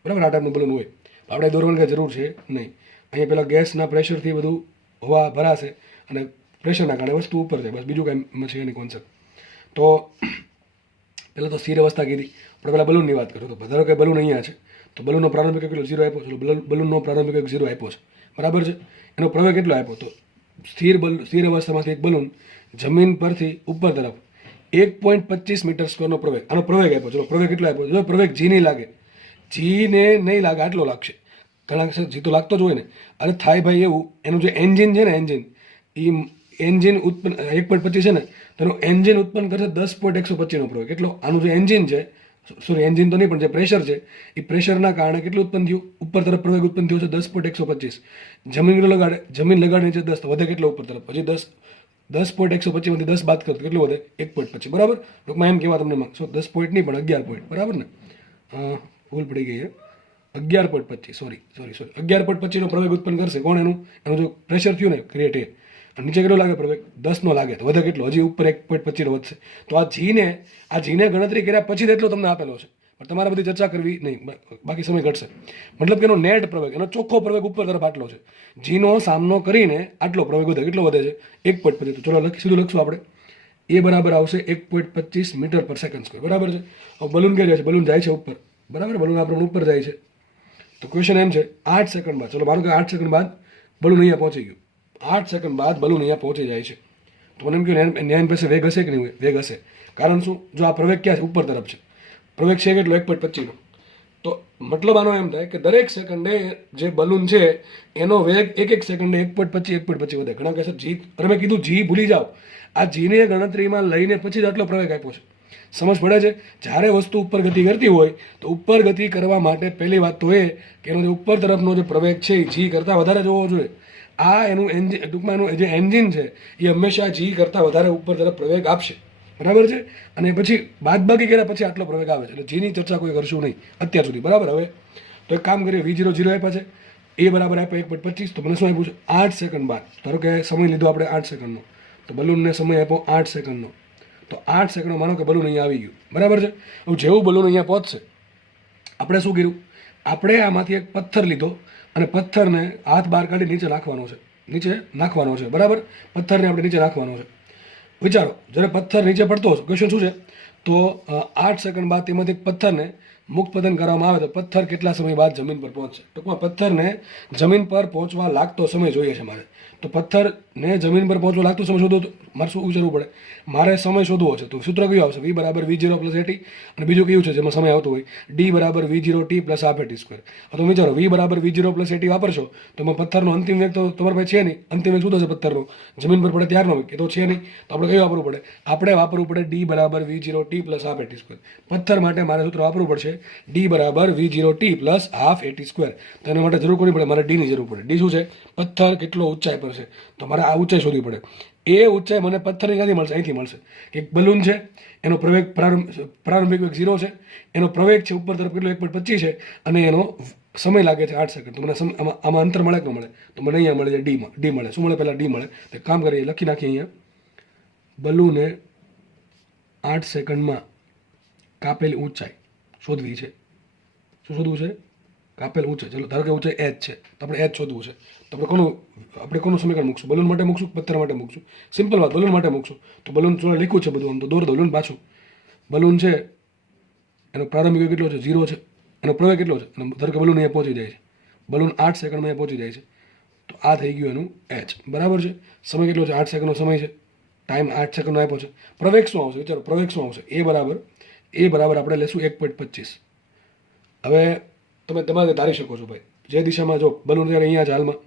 બરાબર. આ ટાઈપનું બલૂન હોય, આપણે દોરવાની કંઈ જરૂર છે નહીં. અહીંયા પેલા ગેસના પ્રેશરથી બધું હવા ભરાશે અને પ્રેશરના કારણે વસ્તુ ઉપર જાય, બસ બીજું કાંઈ છે એની કોન્સેપ્ટ. તો પહેલાં તો સ્થિર અવસ્થા કીધી. આપણે પહેલાં બલૂનની વાત કરીએ તો ધારો કે બલૂન અહીંયા છે, તો બલૂનનો પ્રારંભિક કેટલો 0 આપ્યો છે. બલૂનનો પ્રારંભિક 0 આપ્યો છે, બરાબર છે. એનો પ્રવેગ કેટલો આપ્યો, તો સ્થિર અવસ્થામાંથી એક બલૂન જમીન પરથી ઉપર તરફ 1.25 મીટર સ્ક્વેરનો પ્રવેગ, આનો પ્રવેગ આપ્યો. ચલો પ્રવેગ કેટલો આપ્યો, જો પ્રવેગ જી નહીં લાગે, જીને નહીં લાગે આટલો લાગશે. ઘણા જી તો લાગતો જ હોય ને. અને થાય ભાઈ એવું, એનું જે એન્જિન છે ને, એન્જિન ઉત્પન્ન 1.25 છે ને, તેનું એન્જિન ઉત્પન્ન કરશે 10.125નો પ્રવેગ. કેટલો આનું જે એન્જિન છે, સોરી એન્જિન તો નહીં પણ જે પ્રેશર છે, એ પ્રેશરના કારણે કેટલું ઉત્પન્ન થયું, ઉપર તરફ પ્રવેગ ઉત્પન્ન થયો છે 10.125. જમીન કેટલો લગાડે, જમીન લગાડે છે 10, તો વધે કેટલો ઉપર તરફ, હજી 10.125માંથી 10 બાદ કરતો કેટલું વધે 1.25, બરાબર. ટૂંકમાં એમ કહેવા તમને માંગશો 10 પોઈન્ટ નહીં પણ 11 પોઈન્ટ, બરાબર ને. ભૂલ પડી ગઈ છે, 11.25, સોરી 11.25નો પ્રવેગ ઉત્પન્ન કરશે. કોણ એનું જો પ્રેશર થયું ને ક્રિએટ એ, અને નીચે કેટલો લાગે પ્રવેગ 10નો લાગે, તો વધે કેટલો, હજી ઉપર 1.25નો વધશે. તો આ જીને ગણતરી કર્યા પછી એટલો તમને આપેલો છે, પણ તમારે બધી ચર્ચા કરવી નહીં, બાકી સમય ઘટશે. મતલબ કે એનો નેટ પ્રવેગ, એનો ચોખ્ખો પ્રવેગ ઉપર તરફ આટલો છે. જીનો સામનો કરીને આટલો પ્રવેગ વધે, કેટલો વધે છે 1.25. તો ચલો સીધું લખશું આપણે, એ બરાબર આવશે 1.25 મીટર પર સેકન્ડ સ્ક્વેર, બરાબર છે. હવે બલૂન ક્યાં જાય છે, બલૂન જાય છે ઉપર, બરાબર. બલૂન આપણે ઉપર જાય છે. તો ક્વેશ્ચન એમ છે 8 સેકન્ડ બાદ, ચલો માનો કે 8 સેકન્ડ બાદ બલૂન અહીંયા પહોંચી ગયું, 8 સેકન્ડ બાદ બલૂન અહીંયા પહોંચી જાય છે. તો મને એમ કહ્યું એની પાસે વેગ હશે કે નહીં, વેગ હશે. કારણ શું, જો આ પ્રવેગ ક્યાં છે, ઉપર તરફ છે, પ્રવેગ છે કેટલો 1.25નો. તો મતલબ આનો એમ થાય કે દરેક સેકન્ડે જે બલૂન છે એનો વેગ એક સેકન્ડે 1.25 વધે. ઘણા કહેશે જી, અરે મેં કીધું જી ભૂલી જાઓ, આ જીને ગણતરીમાં લઈને પછી જ આટલો પ્રવેગ આપ્યો છે. સમજ પડે છે. જ્યારે વસ્તુ ઉપર ગતિ કરતી હોય તો ઉપર ગતિ કરવા માટે પહેલી વાત તો એ કે એનો જે ઉપર તરફનો જે પ્રવેગ છે એ જી કરતાં વધારે જોવો જોઈએ. આ એનું એન્જિન, ટૂંકમાં એનું જે એન્જિન છે એ હંમેશા જી કરતાં વધારે ઉપર તરફ પ્રવેગ આપશે, બરાબર છે. અને પછી બાદબાકી કર્યા પછી આટલો પ્રવેગ આવે છે. એટલે જીની ચર્ચા કોઈ કરશું નહીં અત્યાર સુધી, બરાબર. હવે તો એક કામ કરીએ, V0 0 આપ્યા છે, એ બરાબર આપ્યા 1.25. તો મને શું આપ્યું છે 8 સેકન્ડ બાદ. ધારો કે સમય લીધો આપણે 8 સેકન્ડનો, તો બલૂનને સમય આપ્યો 8 સેકન્ડનો. તો 8 સેકન્ડ માનો કે બલૂન અહીંયા આવી ગયું, બરાબર છે. હવે જેવું બલૂન અહીંયા પહોંચશે, આપણે શું કર્યું, આપણે આમાંથી એક પથ્થર લીધો અને પથ્થરને હાથ બહાર કાઢી નીચે નાખવાનો છે, બરાબર. પથ્થરને આપણે નીચે નાખવાનો છે. વિચારો, જ્યારે પથ્થર નીચે પડતો હશે, ક્વેશ્ચન શું છે, તો 8 સેકન્ડ બાદ તેમાંથી એક પથ્થરને મુક્ત પતન કરવામાં આવે તો પથ્થર કેટલા સમય બાદ જમીન પર પહોંચશે. ટૂંકમાં પથ્થરને જમીન પર પહોંચવા લાગતો સમય જોઈએ છે મારે. તો પથ્થરને જમીન પર પહોંચવા લાગતો સમય શોધો, તો મારે શું વિચારવું પડે, મારે સમય શોધવો છે. તો સૂત્ર કયું આવશે, V બરાબર V0 પ્લસ AT, અને બીજું કયું છે જેમાં સમય આવતો હોય, D બરાબર V0 T plus half AT square. તો વિચારો, V બરાબર V0 પ્લસ AT વાપરશો તો એમાં પથ્થરનો અંતિમ વેગ તો તમારી પાસે છે નહીં. અંતિમ વેગ શું થશે પથ્થરનો, જમીન પર પડે ત્યારનો વેગ, એ તો છે નહીં. તો આપણે કયું વાપરવું પડે, આપણે વાપરવું પડે D બરાબર V0 T plus half AT square. પથ્થર માટે મારે સૂત્ર વાપરવું પડશે D બરાબર V0 T plus half AT square. તો એના માટે જરૂર કોની પડે, મારે D ની જરૂર પડે. D શું છે, પથ્થર કેટલો ઊંચાઈ પર છે, તો મારે આ ઊંચાઈ શોધવી પડે. એ ઊંચાઈ મને પથ્થરની ક્યાંથી મળશે, અહીંથી મળશે. એક બલૂન છે, એનો પ્રવેગ પ્રારંભિક વેગ 0 છે, એનો પ્રવેગ છે ઉપર તરફ કેટલો 1.25 છે, અને એનો સમય લાગે છે 8 સેકન્ડ. તો મને આમાં અંતર મળે કે ન મળે, તો મને અહીંયા મળે છે ડી મળે. શું મળે, પહેલાં ડી મળે. તો કામ કરીએ, લખી નાખીએ અહીંયા, બલૂને 8 સેકન્ડમાં કાપેલી ઊંચાઈ શોધવી છે. શું શોધવું છે, કાપેલ ઊંચાઈ. ચલો ધારો કે ઊંચાઈ h છે, તો આપણે h શોધવું છે. તો આપણે કોનું સમીકરણ મૂકશું, બલૂન માટે મૂકશું, પથ્થર માટે મૂકશું. સિમ્પલ વાત, બલૂન માટે મૂકશું. તો બલૂન જોડે લખ્યું છે બધું, આમ તો દોર દો બલૂન પાછું. બલૂન છે એનો પ્રારંભિક વેગ કેટલો છે, 0 છે, એનો પ્રવેગ કેટલો છે, અને ધારો કે બલૂન અહીંયા પહોંચી જાય છે, બલૂન 8 સેકન્ડમાં અહીંયા પહોંચી જાય છે, તો આ થઈ ગયું એનું h, બરાબર છે. સમય કેટલો છે, 8 સેકન્ડનો સમય છે, ટાઈમ 8 સેકન્ડનો આપ્યો છે. પ્રવેગ શું આવશે, વિચારો પ્રવેગ શું આવશે, એ બરાબર આપણે લેશું 1.25. હવે તમે તમારે ધારી શકો છો ભાઈ, જે દિશામાં જો બલૂન ત્યારે અહીંયા જ હાલમાં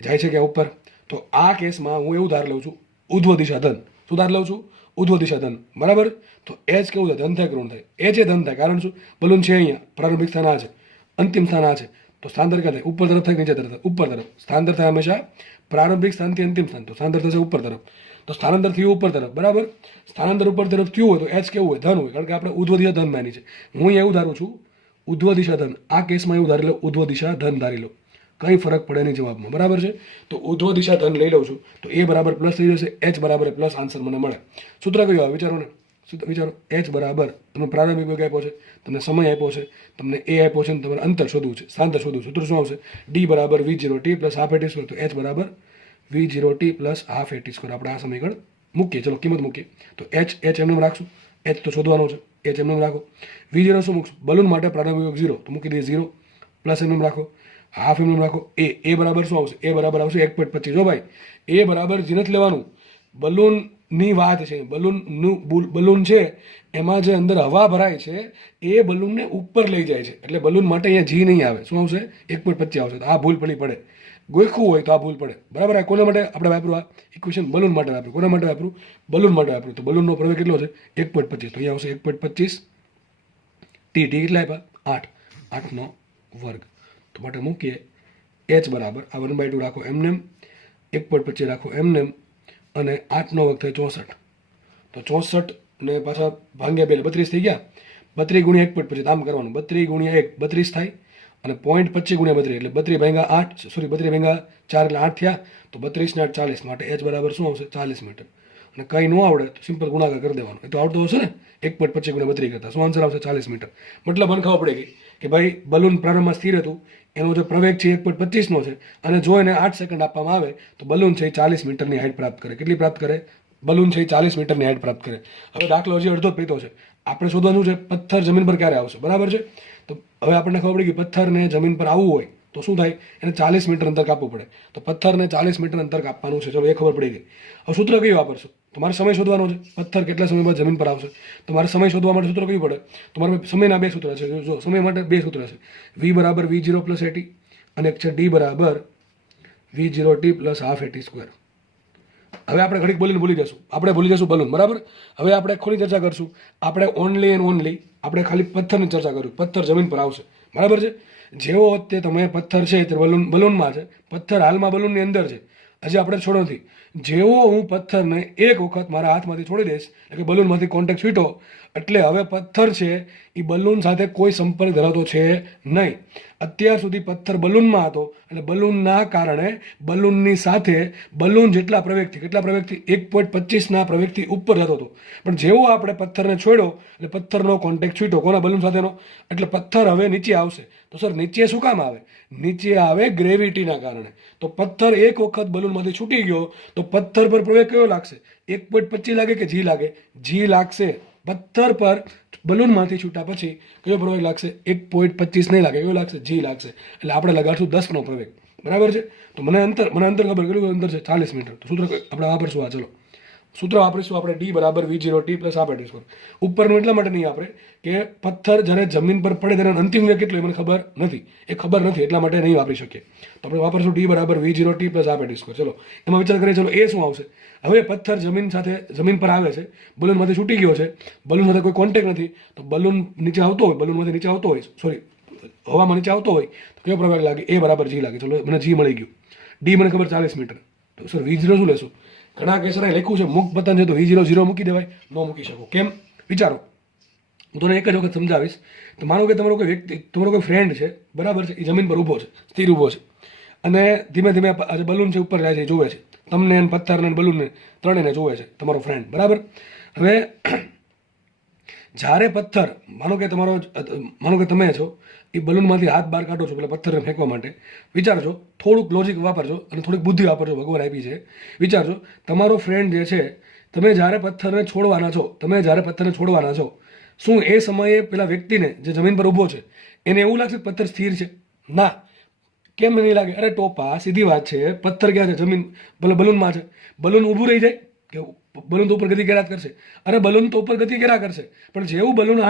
જાય છે ક્યાં ઉપર, તો આ કેસમાં હું એવું ધાર લઉં છું ઉધ્વ દિશા ધન. શું ધાર લઉં છું, ઉધ્વ દિશા ધન, બરાબર. તો એચ કેવું થાય, ધન થાય કે ઋણ થાય, એ છે ધન થાય. કારણ શું, બલૂન છે અહીંયા, પ્રારંભિક સ્થાન આ છે, અંતિમ સ્થાન આ છે, તો સ્થાનાંતર ક્યાં થાય? ઉપર તરફ થાય નીચે તરફ થાય? ઉપર તરફ. સ્થાનાંતર થાય હંમેશા પ્રારંભિક સ્થાનથી અંતિમ સ્થાન, તો સ્થાનાંતર થશે ઉપર તરફ. તો સ્થાનાંતર થયું ઉપર તરફ, બરાબર. સ્થાનાંતર ઉપર તરફ થયું હોય તો એચ કેવું હોય? ધન હોય, કારણ કે આપણે ઉધ્વ દિશા ધન માની છે. હું એવું ધારું છું ઉધ્વ દિશા ધન. આ કેસમાં એવું ધારી લો ઉધ્વ દિશા ધન ધારી લો, કંઈ ફરક પડે નહીં જવાબમાં, બરાબર છે. તો ઉધ્વ દિશા ધન લઈ લઉં છું તો એ બરાબર પ્લસ થઈ જશે, એચ બરાબર પ્લસ આન્સર મને મળે. સૂત્ર કયું આવે વિચારો ને? વિચારો. એચ બરાબર તમને પ્રારંભિક વેગ આપ્યો છે, તમને સમય આપ્યો છે, તમને એ આપ્યો છે, તમારે અંતર શોધવું છે, સ્થાનાંતર શોધવું. સૂત્ર શું આવશે? ડી બરાબર V0t plus half AT square. તો એચ બરાબર V0t plus half AT square. આપણે આ સમીકરણ મૂકીએ, ચલો કિંમત મૂકીએ. તો એચ એમને રાખશું, એચ તો શોધવાનો છે, એચ એમને રાખો. V0 શું મૂકશું? બલૂન માટે પ્રારંભિક વેગ 0, તો મૂકી દઈએ 0, પ્લસ એમને રાખો, હાફ એમને રાખો. એ બરાબર શું આવશે? એ બરાબર આવશે 1.25. જો ભાઈ એ બરાબર ઝીનત લેવાનું, બલૂનની વાત છે. બલૂન છે એમાં જે અંદર હવા ભરાય છે એ બલૂનને ઉપર લઈ જાય છે, એટલે બલૂન માટે અહીંયા જી નહીં આવે. શું આવશે? 1.25 આવશે. તો આ ભૂલ પડે, ગોખવું હોય તો આ ભૂલ પડે, બરાબર. આ કોના માટે આપણે વાપરું? આ ઇક્વેશન બલૂન માટે વાપરું. કોના માટે વાપરું? બલૂન માટે વાપરું. તો બલૂનનો પ્રવેગ કેટલો છે? 1.25. તો અહીંયા આવશે 1.25 ટી. કેટલા આપ્યા? 8 વર્ગ. તો માટે મૂકીએ એચ બરાબર આ 1/2 રાખો એમને, 1.25 રાખો એમને, અને 8 વર્ગ થાય 64. તો 64 ને પાછા ભાગ્યા 2 32 થઈ ગયા. 32 ગુણ્યા 1.25 આમ કરવાનું, 32 ગુણ્યા 1 32 થાય, અને 0.25 ગુણ્યા 32 એટલે 32 ભાગ્યા 8, સોરી 32 ભાગ્યા 4 એટલે 8 થયા. તો 32 ને 8 40, માટે એચ બરાબર શું આવશે? 40 મીટર. અને કંઈ ન આવડે તો સિમ્પલ ગુણાકાર કરી દેવાનો. એ તો આવડતો હશે ને? 1.25 ગુણ્યા 32 કરતા શું આન્સર આવશે? 40 મીટર. મતલબ મને ખબર પડે કે ભાઈ બલૂન પ્રારંભમાં સ્થિર હતું, એનો જે પ્રવેગ છે 1.25નો છે, અને જો એને 8 સેકન્ડ આપવામાં આવે તો બલૂન છે 40 મીટરની હાઇટ પ્રાપ્ત કરે. કેટલી પ્રાપ્ત કરે? બલૂન છે 40 મીટરની હાઇટ પ્રાપ્ત કરે. હવે દાખલો હજી અડધો પીતો છે. આપણે શોધવાનું છે પથ્થર જમીન પર ક્યારે આવશે, બરાબર છે. તો હવે આપણને ખબર પડી કે પથ્થરને જમીન પર આવવું હોય તો શું થાય? એને 40 મીટર અંતર કાપવું પડે. તો પથ્થરને 40 મીટર અંતર કાપવાનું છે. ચલો એ ખબર પડી ગઈ. હવે સૂત્ર કયું વાપરશો? તમારે સમય શોધવાનો છે. પથ્થર કેટલા સમય બાદ જમીન પર આવશે? તમારે સમય શોધવા માટે સૂત્ર કયું પડે? તમારે સમયના 2 સૂત્ર છે. જો સમય માટે 2 સૂત્ર છે. V બરાબર V0 પ્લસ એટી, અને એક છે ડી બરાબર V0t plus half AT square. હવે આપણે ઘડીક બોલીને ભૂલી જશું બલૂન, બરાબર. હવે આપણે ખોલી ચર્ચા કરશું. આપણે ઓનલી એન્ડ ઓનલી આપણે ખાલી પથ્થરની ચર્ચા કરીશું. પથ્થર જમીન પર આવશે, બરાબર છે. જેવો તે તમે પથ્થર છે તે બલૂનમાં છે, પથ્થર હાલમાં બલૂનની અંદર છે, હજી આપણે છોડો નથી. જેવો હું પથ્થરને એક વખત મારા હાથમાંથી છોડી દઈશ, એટલે કે બલૂનમાંથી કોન્ટેક્ટ છૂટો, એટલે હવે પથ્થર છે એ બલૂન સાથે કોઈ સંપર્ક ધરાવતો છે નહીં. અત્યાર સુધી પથ્થર બલૂનમાં હતો, અને બલૂનના કારણે બલૂનની સાથે બલૂન જેટલા પ્રવેગથી, કેટલા પ્રવેગથી? 1.25ના પ્રવેગથી ઉપર જતો હતો. પણ જેવો આપણે પથ્થરને છોડ્યો એટલે પથ્થરનો કોન્ટેક્ટ છૂટ્યો, કોના? બલૂન સાથેનો. એટલે પથ્થર હવે નીચે આવશે. તો સર નીચે શું કામ આવે? નીચે આવે ગ્રેવિટીના કારણે. તો પથ્થર એક વખત બલૂનમાંથી છૂટી ગયો તો પથ્થર પર પ્રવેગ કયો લાગશે? 1.25 લાગે કે જી લાગે? જી લાગશે. પથ્થર પર બલૂનમાંથી છૂટા પછી કયો પ્રવેગ લાગશે? 1.25 નહીં લાગે, કયો લાગશે? જી લાગશે. એટલે આપણે લગાડશું 10નો પ્રવેગ, બરાબર છે. તો મને અંતર ખબર, કેટલું અંતર છે? 40 મીટર. તો સૂત્ર આપણે વાપરશું. ચલો સૂત્ર વાપરીશું આપણે ડી બરાબર V0t plus half AT square. ઉપરનું એટલા માટે નહીં આપણે કે પથ્થર જ્યારે જમીન પર પડે ત્યારે અંતિમ વેગ કેટલો એ મને ખબર નથી, એટલા માટે નહીં વાપરી શકીએ. તો આપણે વાપરશું ડી બરાબર V0t plus half AT square. ચલો એમાં વિચાર કરીએ. ચલો એ શું આવશે? હવે પથ્થર જમીન પર આવે છે, બલૂનમાંથી છૂટી ગયો છે, બલૂન સાથે કોઈ કોન્ટેક્ટ નથી, તો બલૂન નીચે આવતો હોય, બલૂનમાંથી નીચે આવતો હોય, સોરી હવામાં નીચે આવતો હોય તો કયો પ્રવેગ લાગે? એ બરાબર જી લાગે. ચલો મને જી મળી ગયું. ડી મને ખબર 40 મીટર. તો સર V0 શું લેશું? ઘણા કેસર લખ્યું છે મુક્ત પતન છે, તો V0 0 મૂકી દેવાય, ન મૂકી શકો. કેમ? વિચારો. હું તમને એક જ વખત સમજાવીશ. તો માનો કે તમારો કોઈ વ્યક્તિ, તમારો કોઈ ફ્રેન્ડ છે, બરાબર છે, એ જમીન પર ઊભો છે, સ્થિર ઊભો છે, અને ધીમે ધીમે બલૂન છે ઉપર જાય છે, જોવે છે તમને, પથ્થરને બલૂનને ત્રણેયને જોવે છે તમારો ફ્રેન્ડ, બરાબર. હવે જ્યારે પથ્થર, માનો કે તમે છો, એ બલૂનમાંથી હાથ બહાર કાઢો છો પેલા પથ્થરને ફેંકવા માટે. વિચારજો, થોડુંક લોજિક વાપરજો અને થોડીક બુદ્ધિ વાપરજો, ભગવાન આપી છે. વિચારજો, તમારો ફ્રેન્ડ જે છે, તમે જ્યારે પથ્થરને છોડવાના છો, શું એ સમયે પેલા વ્યક્તિને જે જમીન પર ઊભો છે એને એવું લાગશે કે પથ્થર સ્થિર છે? ના. કેમ નહીં લાગે? અરે ટોપા, સીધી વાત છે. પથ્થર ક્યાં છે? જમીન બલૂનમાં છે. બલૂન ઊભું રહી જાય કે બલૂન તો ઉપર ગતિ કર્યા જ કરશે? અરે બલૂન તો ઉપર ગતિ કર્યા કરશે, પણ જેવું બલૂન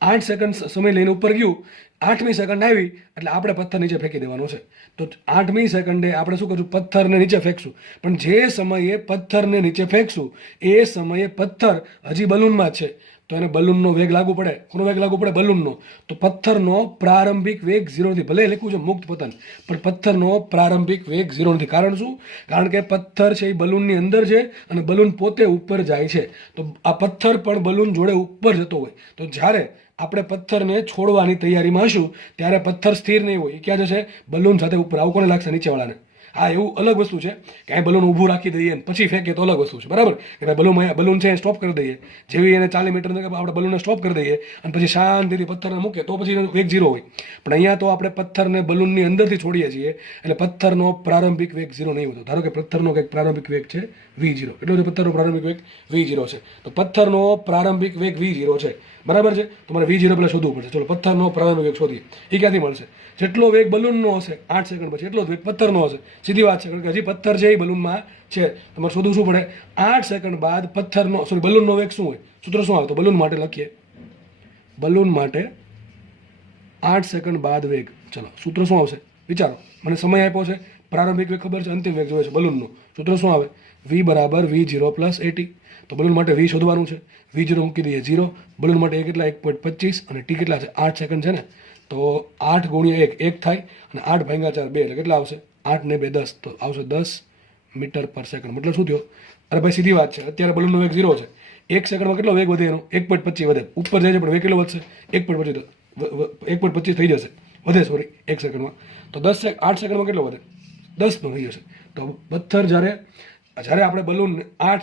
8 સેકન્ડ સમય લઈને ઉપર ગયું, 8મી સેકન્ડ આવી એટલે આપણે પથ્થર નીચે ફેંકી દેવાનો છે. તો 8મી સેકન્ડે આપણે શું કરશું? પથ્થરને નીચે ફેંકશું. પણ જે સમયે પથ્થરને નીચે ફેંકશું એ સમયે પથ્થર હજી બલૂનમાં જ છે, તો એને બલૂનનો વેગ લાગુ પડે. કોનો વેગ લાગુ પડે? બલૂનનો. તો પથ્થરનો પ્રારંભિક વેગ 0 નથી. ભલે લખ્યું છે મુક્ત પતન, પણ પથ્થરનો પ્રારંભિક વેગ 0 નથી. કારણ શું? કારણ કે પથ્થર છે એ બલૂનની અંદર છે અને બલૂન પોતે ઉપર જાય છે. તો આ પથ્થર પણ બલૂન જોડે ઉપર જતો હોય. તો જ્યારે આપણે પથ્થરને છોડવાની તૈયારીમાં હશું ત્યારે પથ્થર સ્થિર નહીં હોય. એ ક્યાં જશે? બલૂન સાથે ઉપર. આવું કોને લાગશે? નીચેવાળાને. હા, એવું અલગ વસ્તુ છે કે અહીં બલૂન ઊભું રાખી દઈએ પછી ફેંકીએ તો અલગ વસ્તુ છે, બરાબર? કે બલૂન છે એ સ્ટોપ કરી દઈએ. જેવી એને 40 મીટર આપણે બલૂનને સ્ટોપ કરી દઈએ અને પછી શાંતિથી પથ્થરને મૂકીએ તો પછી વેગ 0 હોય. પણ અહીંયા તો આપણે પથ્થરને બલૂનની અંદરથી છોડીએ છીએ એટલે પથ્થરનો પ્રારંભિક વેગ 0 નહીં હોતો. ધારો કે પથ્થરનો કંઈક પ્રારંભિક વેગ છે v0. એટલો છે પથ્થરનો પ્રારંભિક વેગ v0 છે. તો પથ્થરનો પ્રારંભિક વેગ v0 છે, બરાબર છે? તમારે v0 પહેલાં શોધવું પડશે. ચલો પથ્થરનો પ્રારંભિક વેગ શોધીએ. એ ક્યાંથી મળશે? જેટલો વેગ બલૂનનો હશે 8 સેકન્ડ પછી એટલો જ વેગ પથ્થરનો હશે. સીધી વાત છે, કારણ કે હજી પથ્થર છે એ બલૂનમાં છે. તમારે શોધવું શું પડે? 8 સેકન્ડ બાદ પથ્થરનો બલૂનનો વેગ શું હોય? સૂત્ર શું આવે? તો બલૂન માટે લખીએ. બલૂન માટે 8 સેકન્ડ બાદ વેગ. ચલો સૂત્ર શું આવશે? વિચારો. મને સમય આપ્યો છે, પ્રારંભિક વેગ ખબર છે, અંતિમ વેગ જોઈએ છે બલૂનનો. સૂત્ર શું આવે? v બરાબર v0 પ્લસ at. તો બલૂન માટે v શોધવાનું છે. v0 મૂકી દઈએ 0. બલૂન માટે એ કેટલા? 1.25 અને t કેટલા છે? 8 સેકન્ડ છે ને. તો 8 ગુણ્યા 1 1 થાય અને 8 ભાગ્યા 4 2 એટલે કેટલા આવશે? 8 ને 2 10. તો આવશે 10 મીટર પર સેકન્ડ. મતલબ શું થયો? અરે ભાઈ સીધી વાત છે. અત્યારે બલૂનનો વેગ 0 છે. 1 સેકન્ડમાં કેટલો વેગ વધે? એનો 1.25 વધે. ઉપર જાય છે પણ વેગ કેટલો વધશે? 1.25 થઈ જશે. વધે, સોરી, 1 સેકન્ડમાં. તો 8 સેકન્ડમાં કેટલો વધે? 10 નો થઈ જશે. તો પથ્થર જ્યારે આપણે બલૂન 8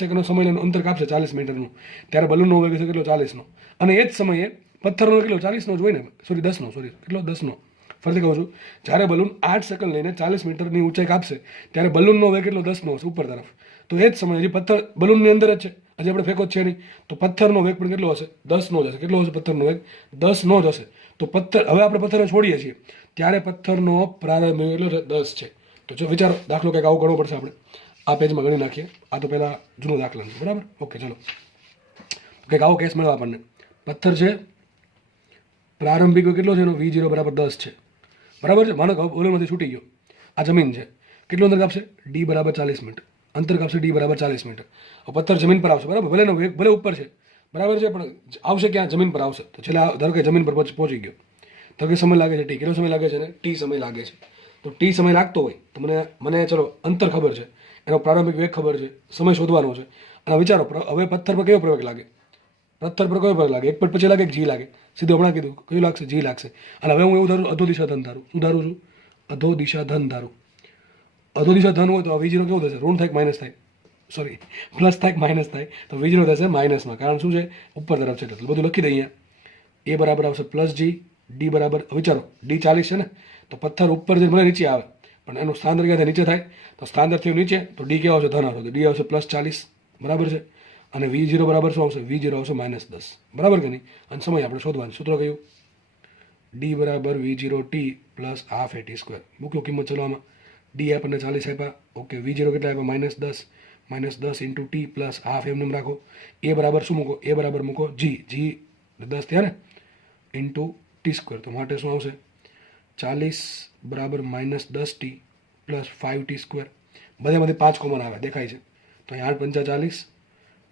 સેકન્ડનો સમયનું અંતર કાપશે 40 મીટરનું, ત્યારે બલૂનનો વેગ છે કેટલો? 40નો. અને એ જ સમયે પથ્થરનો કેટલો? 40નો જ હોય ને. સોરી 10નો. કેટલો? 10નો. ફરીથી કહું છું, જ્યારે બલૂન 8 સેકન્ડ લઈને 40 મીટરની ઊંચાઈ કાપશે ત્યારે બલૂનનો વેગ કેટલો? 10નો હશે ઉપર તરફ. તો એ જ સમયે હજી પથ્થર બલૂનની અંદર જ છે, હજી આપણે ફેંકો જ છે નહીં. તો પથ્થરનો વેગ પણ કેટલો હશે? 10નો જ હશે. કેટલો હશે પથ્થરનો વેગ? 10નો જ હશે. તો હવે આપણે પથ્થરને છોડીએ છીએ ત્યારે પથ્થરનો પ્રારંભિક એટલો 10 છે. તો જો વિચારો, દાખલો કંઈક આવું ગણવો પડશે આપણે. આ પેજમાં ગણી નાખીએ. આ તો પહેલાં જૂનો દાખલા છે, બરાબર? ઓકે, ચલો કંઈક આવો કેસ મળ્યો આપણને. પથ્થર છે, પ્રારંભિક વેગ કેટલો છે એનો? v0 બરાબર 10 છે, બરાબર છે? માનો ઓલમાંથી છૂટી ગયો. આ જમીન છે. કેટલું અંતર કાપશે? d બરાબર 40 મીટર અંતર કાપશે. d બરાબર 40 મીટર. પથ્થર જમીન પર આવશે, બરાબર? ભલે એનો વેગ ભલે ઉપર છે, બરાબર છે, પણ આવશે ક્યાં? જમીન પર આવશે. તો છેલ્લે ધારો કે જમીન પર પહોંચી ગયો તો કે સમય લાગે છે t. કેટલો સમય લાગે છે? t સમય લાગે છે. તો t સમય લાગતો હોય તો મને ચલો અંતર ખબર છે, એનો પ્રારંભિક વેગ ખબર છે, સમય શોધવાનો છે. અને વિચારો હવે પથ્થર પર કયો પ્રવેગ લાગે? પથ્થર પર કયો પ્રવેગ લાગે? 1.25 લાગે કે g લાગે? સીધું હમણાં કીધું કયું લાગશે? g લાગશે. અને હવે હું એવું ધારું અધો દિશા ધન ધારું. શું ધારું છું? અધો દિશા ધન ધારું. અધો દિશા ધન હોય તો v0 કેવું થશે? ઋણ થાય કે માઇનસ થાય? સોરી, પ્લસ થાય કે માઇનસ થાય? તો v0 થશે માઇનસમાં. કારણ શું છે? ઉપર તરફ છે. એટલે બધું લખી દઈએ અહીંયા. એ બરાબર આવશે પ્લસ g. d બરાબર, વિચારો, d 40 છે ને, તો પથ્થર ઉપર જઈને ભલે નીચે આવે પણ એનું સ્થાનાંતર ક્યાં નીચે થાય? તો સ્થાનાંતર થયું નીચે, તો d કેવો આવશે? ધન આવશે. તો d આવશે પ્લસ 40, બરાબર છે? અને v0 બરાબર શું આવશે? v0 આવશે માઇનસ 10, બરાબર કે નહીં? અને સમય આપણે શોધવાનું. સૂત્ર કયું? d બરાબર v0 t plus half at square. મૂક્યો કિંમત. ચલો આમાં d આપણને 40 આપ્યા. ઓકે, v0 કેટલા આપ્યા? Minus 10 into T plus half. એમને રાખો. એ બરાબર શું મૂકો? એ બરાબર મૂકો g 10 થયા ને, ઇન્ટુ ટી સ્ક્વેર. તો માટે શું આવશે? 40 બરાબર minus 10t plus 5t square. બધામાંથી 5 કોમન આવે, દેખાય છે? તો અહીં 8 પંચા 40,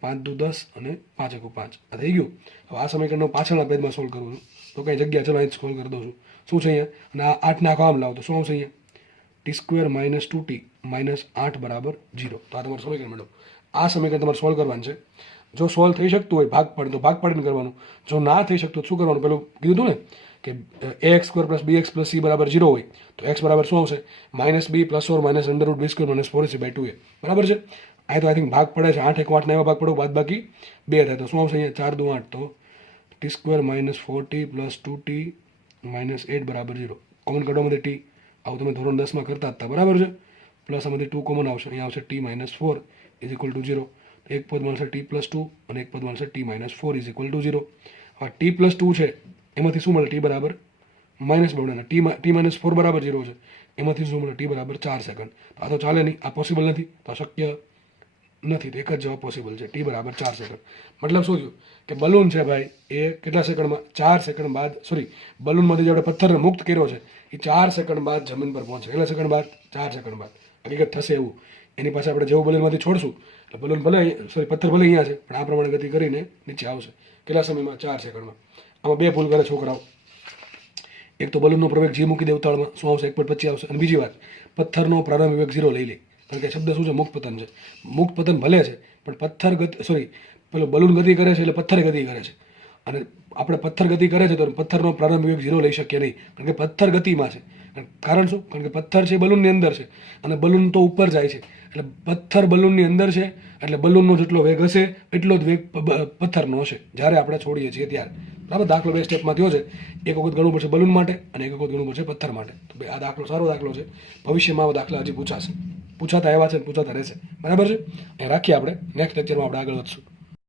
5 દુ 10 અને 5 એકુ 5. આ થઈ ગયું. હવે આ સમીકરણનો પાછળના પેજમાં સોલ્વ કરું છું તો કઈ જગ્યા, ચલો અહીં સોલ્વ કરી દઉં છું. શું છે અહીંયા? અને આ 8 આખો આમ લાવો તો શું આવશે અહીંયા? T square minus 2t minus 8 બરાબર 0. તો આ તમારું સમીકરણ મેળવો. આ સમીકરણ તમારે સોલ્વ કરવાનું છે. જો સોલ્વ થઈ શકતું હોય ભાગ પાડીને તો ભાગ પાડીને કરવાનું. જો ના થઈ શકતું શું કરવાનું? પેલું કીધું હતું ને કે ax square plus bx plus c બરાબર 0 હોય તો x બરાબર શું આવશે? Minus b plus or minus under route b square minus 4ac/2a, બરાબર છે? આ તો આઈ થિંક ભાગ પડે છે. 8 1 8 ના એવા ભાગ પડો, બાદ બાકી 2 થાય તો શું આવશે અહીંયા? 4 દુ 8, તો T square minus 4t plus 2t minus 8 બરાબર 0. કોમન કાઢવામાંથી t, આવું તમે ધોરણ 10માં કરતા હતા, બરાબર છે? પ્લસ આમાંથી 2 કોમન આવશે. અહીંયા આવશે t minus 4 is equal two 0. એક પદ મળશે t પ્લસ 2 અને એક પદ મળશે t minus 4 is equal two 0. હવે t પ્લસ 2 છે એમાંથી શું મળે? t બરાબર માઇનસ 2 ને t માઇનસ 4 બરાબર 0 છે એમાંથી શું મળે? t બરાબર 4 સેકન્ડ. આ તો ચાલે નહીં, આ પોસિબલ નથી, તો શક્ય નથી. તો એક જ જવાબ પોસિબલ છે, t બરાબર 4 સેકન્ડ. મતલબ શું થયું કે બલૂન છે ભાઈ એ કેટલા સેકન્ડમાં? 4 સેકન્ડ બાદ, સોરી, બલૂનમાંથી જે આપણે પથ્થરને મુક્ત કર્યો છે એ 4 સેકન્ડ બાદ જમીન પર પહોંચે. કેટલા સેકન્ડ બાદ? 4 સેકન્ડ બાદ. હકીકત થશે એવું. એની પાસે આપણે જેવું બલૂનમાંથી છોડશું તો બલૂન ભલે સોરી પથ્થર ભલે અહીંયા છે પણ આ પ્રમાણે ગતિ કરીને નીચે આવશે. કેટલા સમયમાં? 4 સેકન્ડમાં. આમાં 2 ભૂલ કરે છોકરાઓ. એક તો બલૂનનો પ્રવેગ જી મૂકી દે ઉતાવળમાં, શું આવશે? 1.25 આવશે. અને બીજી વાત, પથ્થરનો પ્રારંભિક વેગ 0 લઈ લે, કારણ કે શબ્દ શું છે? મુક્ત પતન છે. મુક્ત પતન ભલે છે પણ પથ્થર ગતિ સોરી પેલો બલૂન ગતિ કરે છે એટલે પથ્થર ગતિ કરે છે. અને આપણે પથ્થર ગતિ કરે છે તો પથ્થરનો પ્રારંભિક વેગ 0 લઈ શકીએ નહીં, કારણ કે પથ્થર ગતિમાં છે. કારણ શું? કારણ કે પથ્થર છે બલૂનની અંદર છે અને બલૂન તો ઉપર જાય છે, એટલે પથ્થર બલૂનની અંદર છે એટલે બલૂનનો જેટલો વેગ હશે એટલો જ વેગ પથ્થરનો હશે જ્યારે આપણે છોડીએ છીએ ત્યારે. બરાબર? દાખલો 2 સ્ટેપમાં થયો છે. એક વખત ગણવું પડશે બલૂન માટે અને એક વખત ગણવું પડશે પથ્થર માટે. તો આ દાખલો સારો દાખલો છે. ભવિષ્યમાં આવા દાખલા હજી પૂછાશે, પૂછાતા આવ્યા છે, પૂછાતા રહેશે. બરાબર છે? એ રાખીએ આપણે. નેક્સ્ટ લેક્ચરમાં આપણે આગળ વધશું.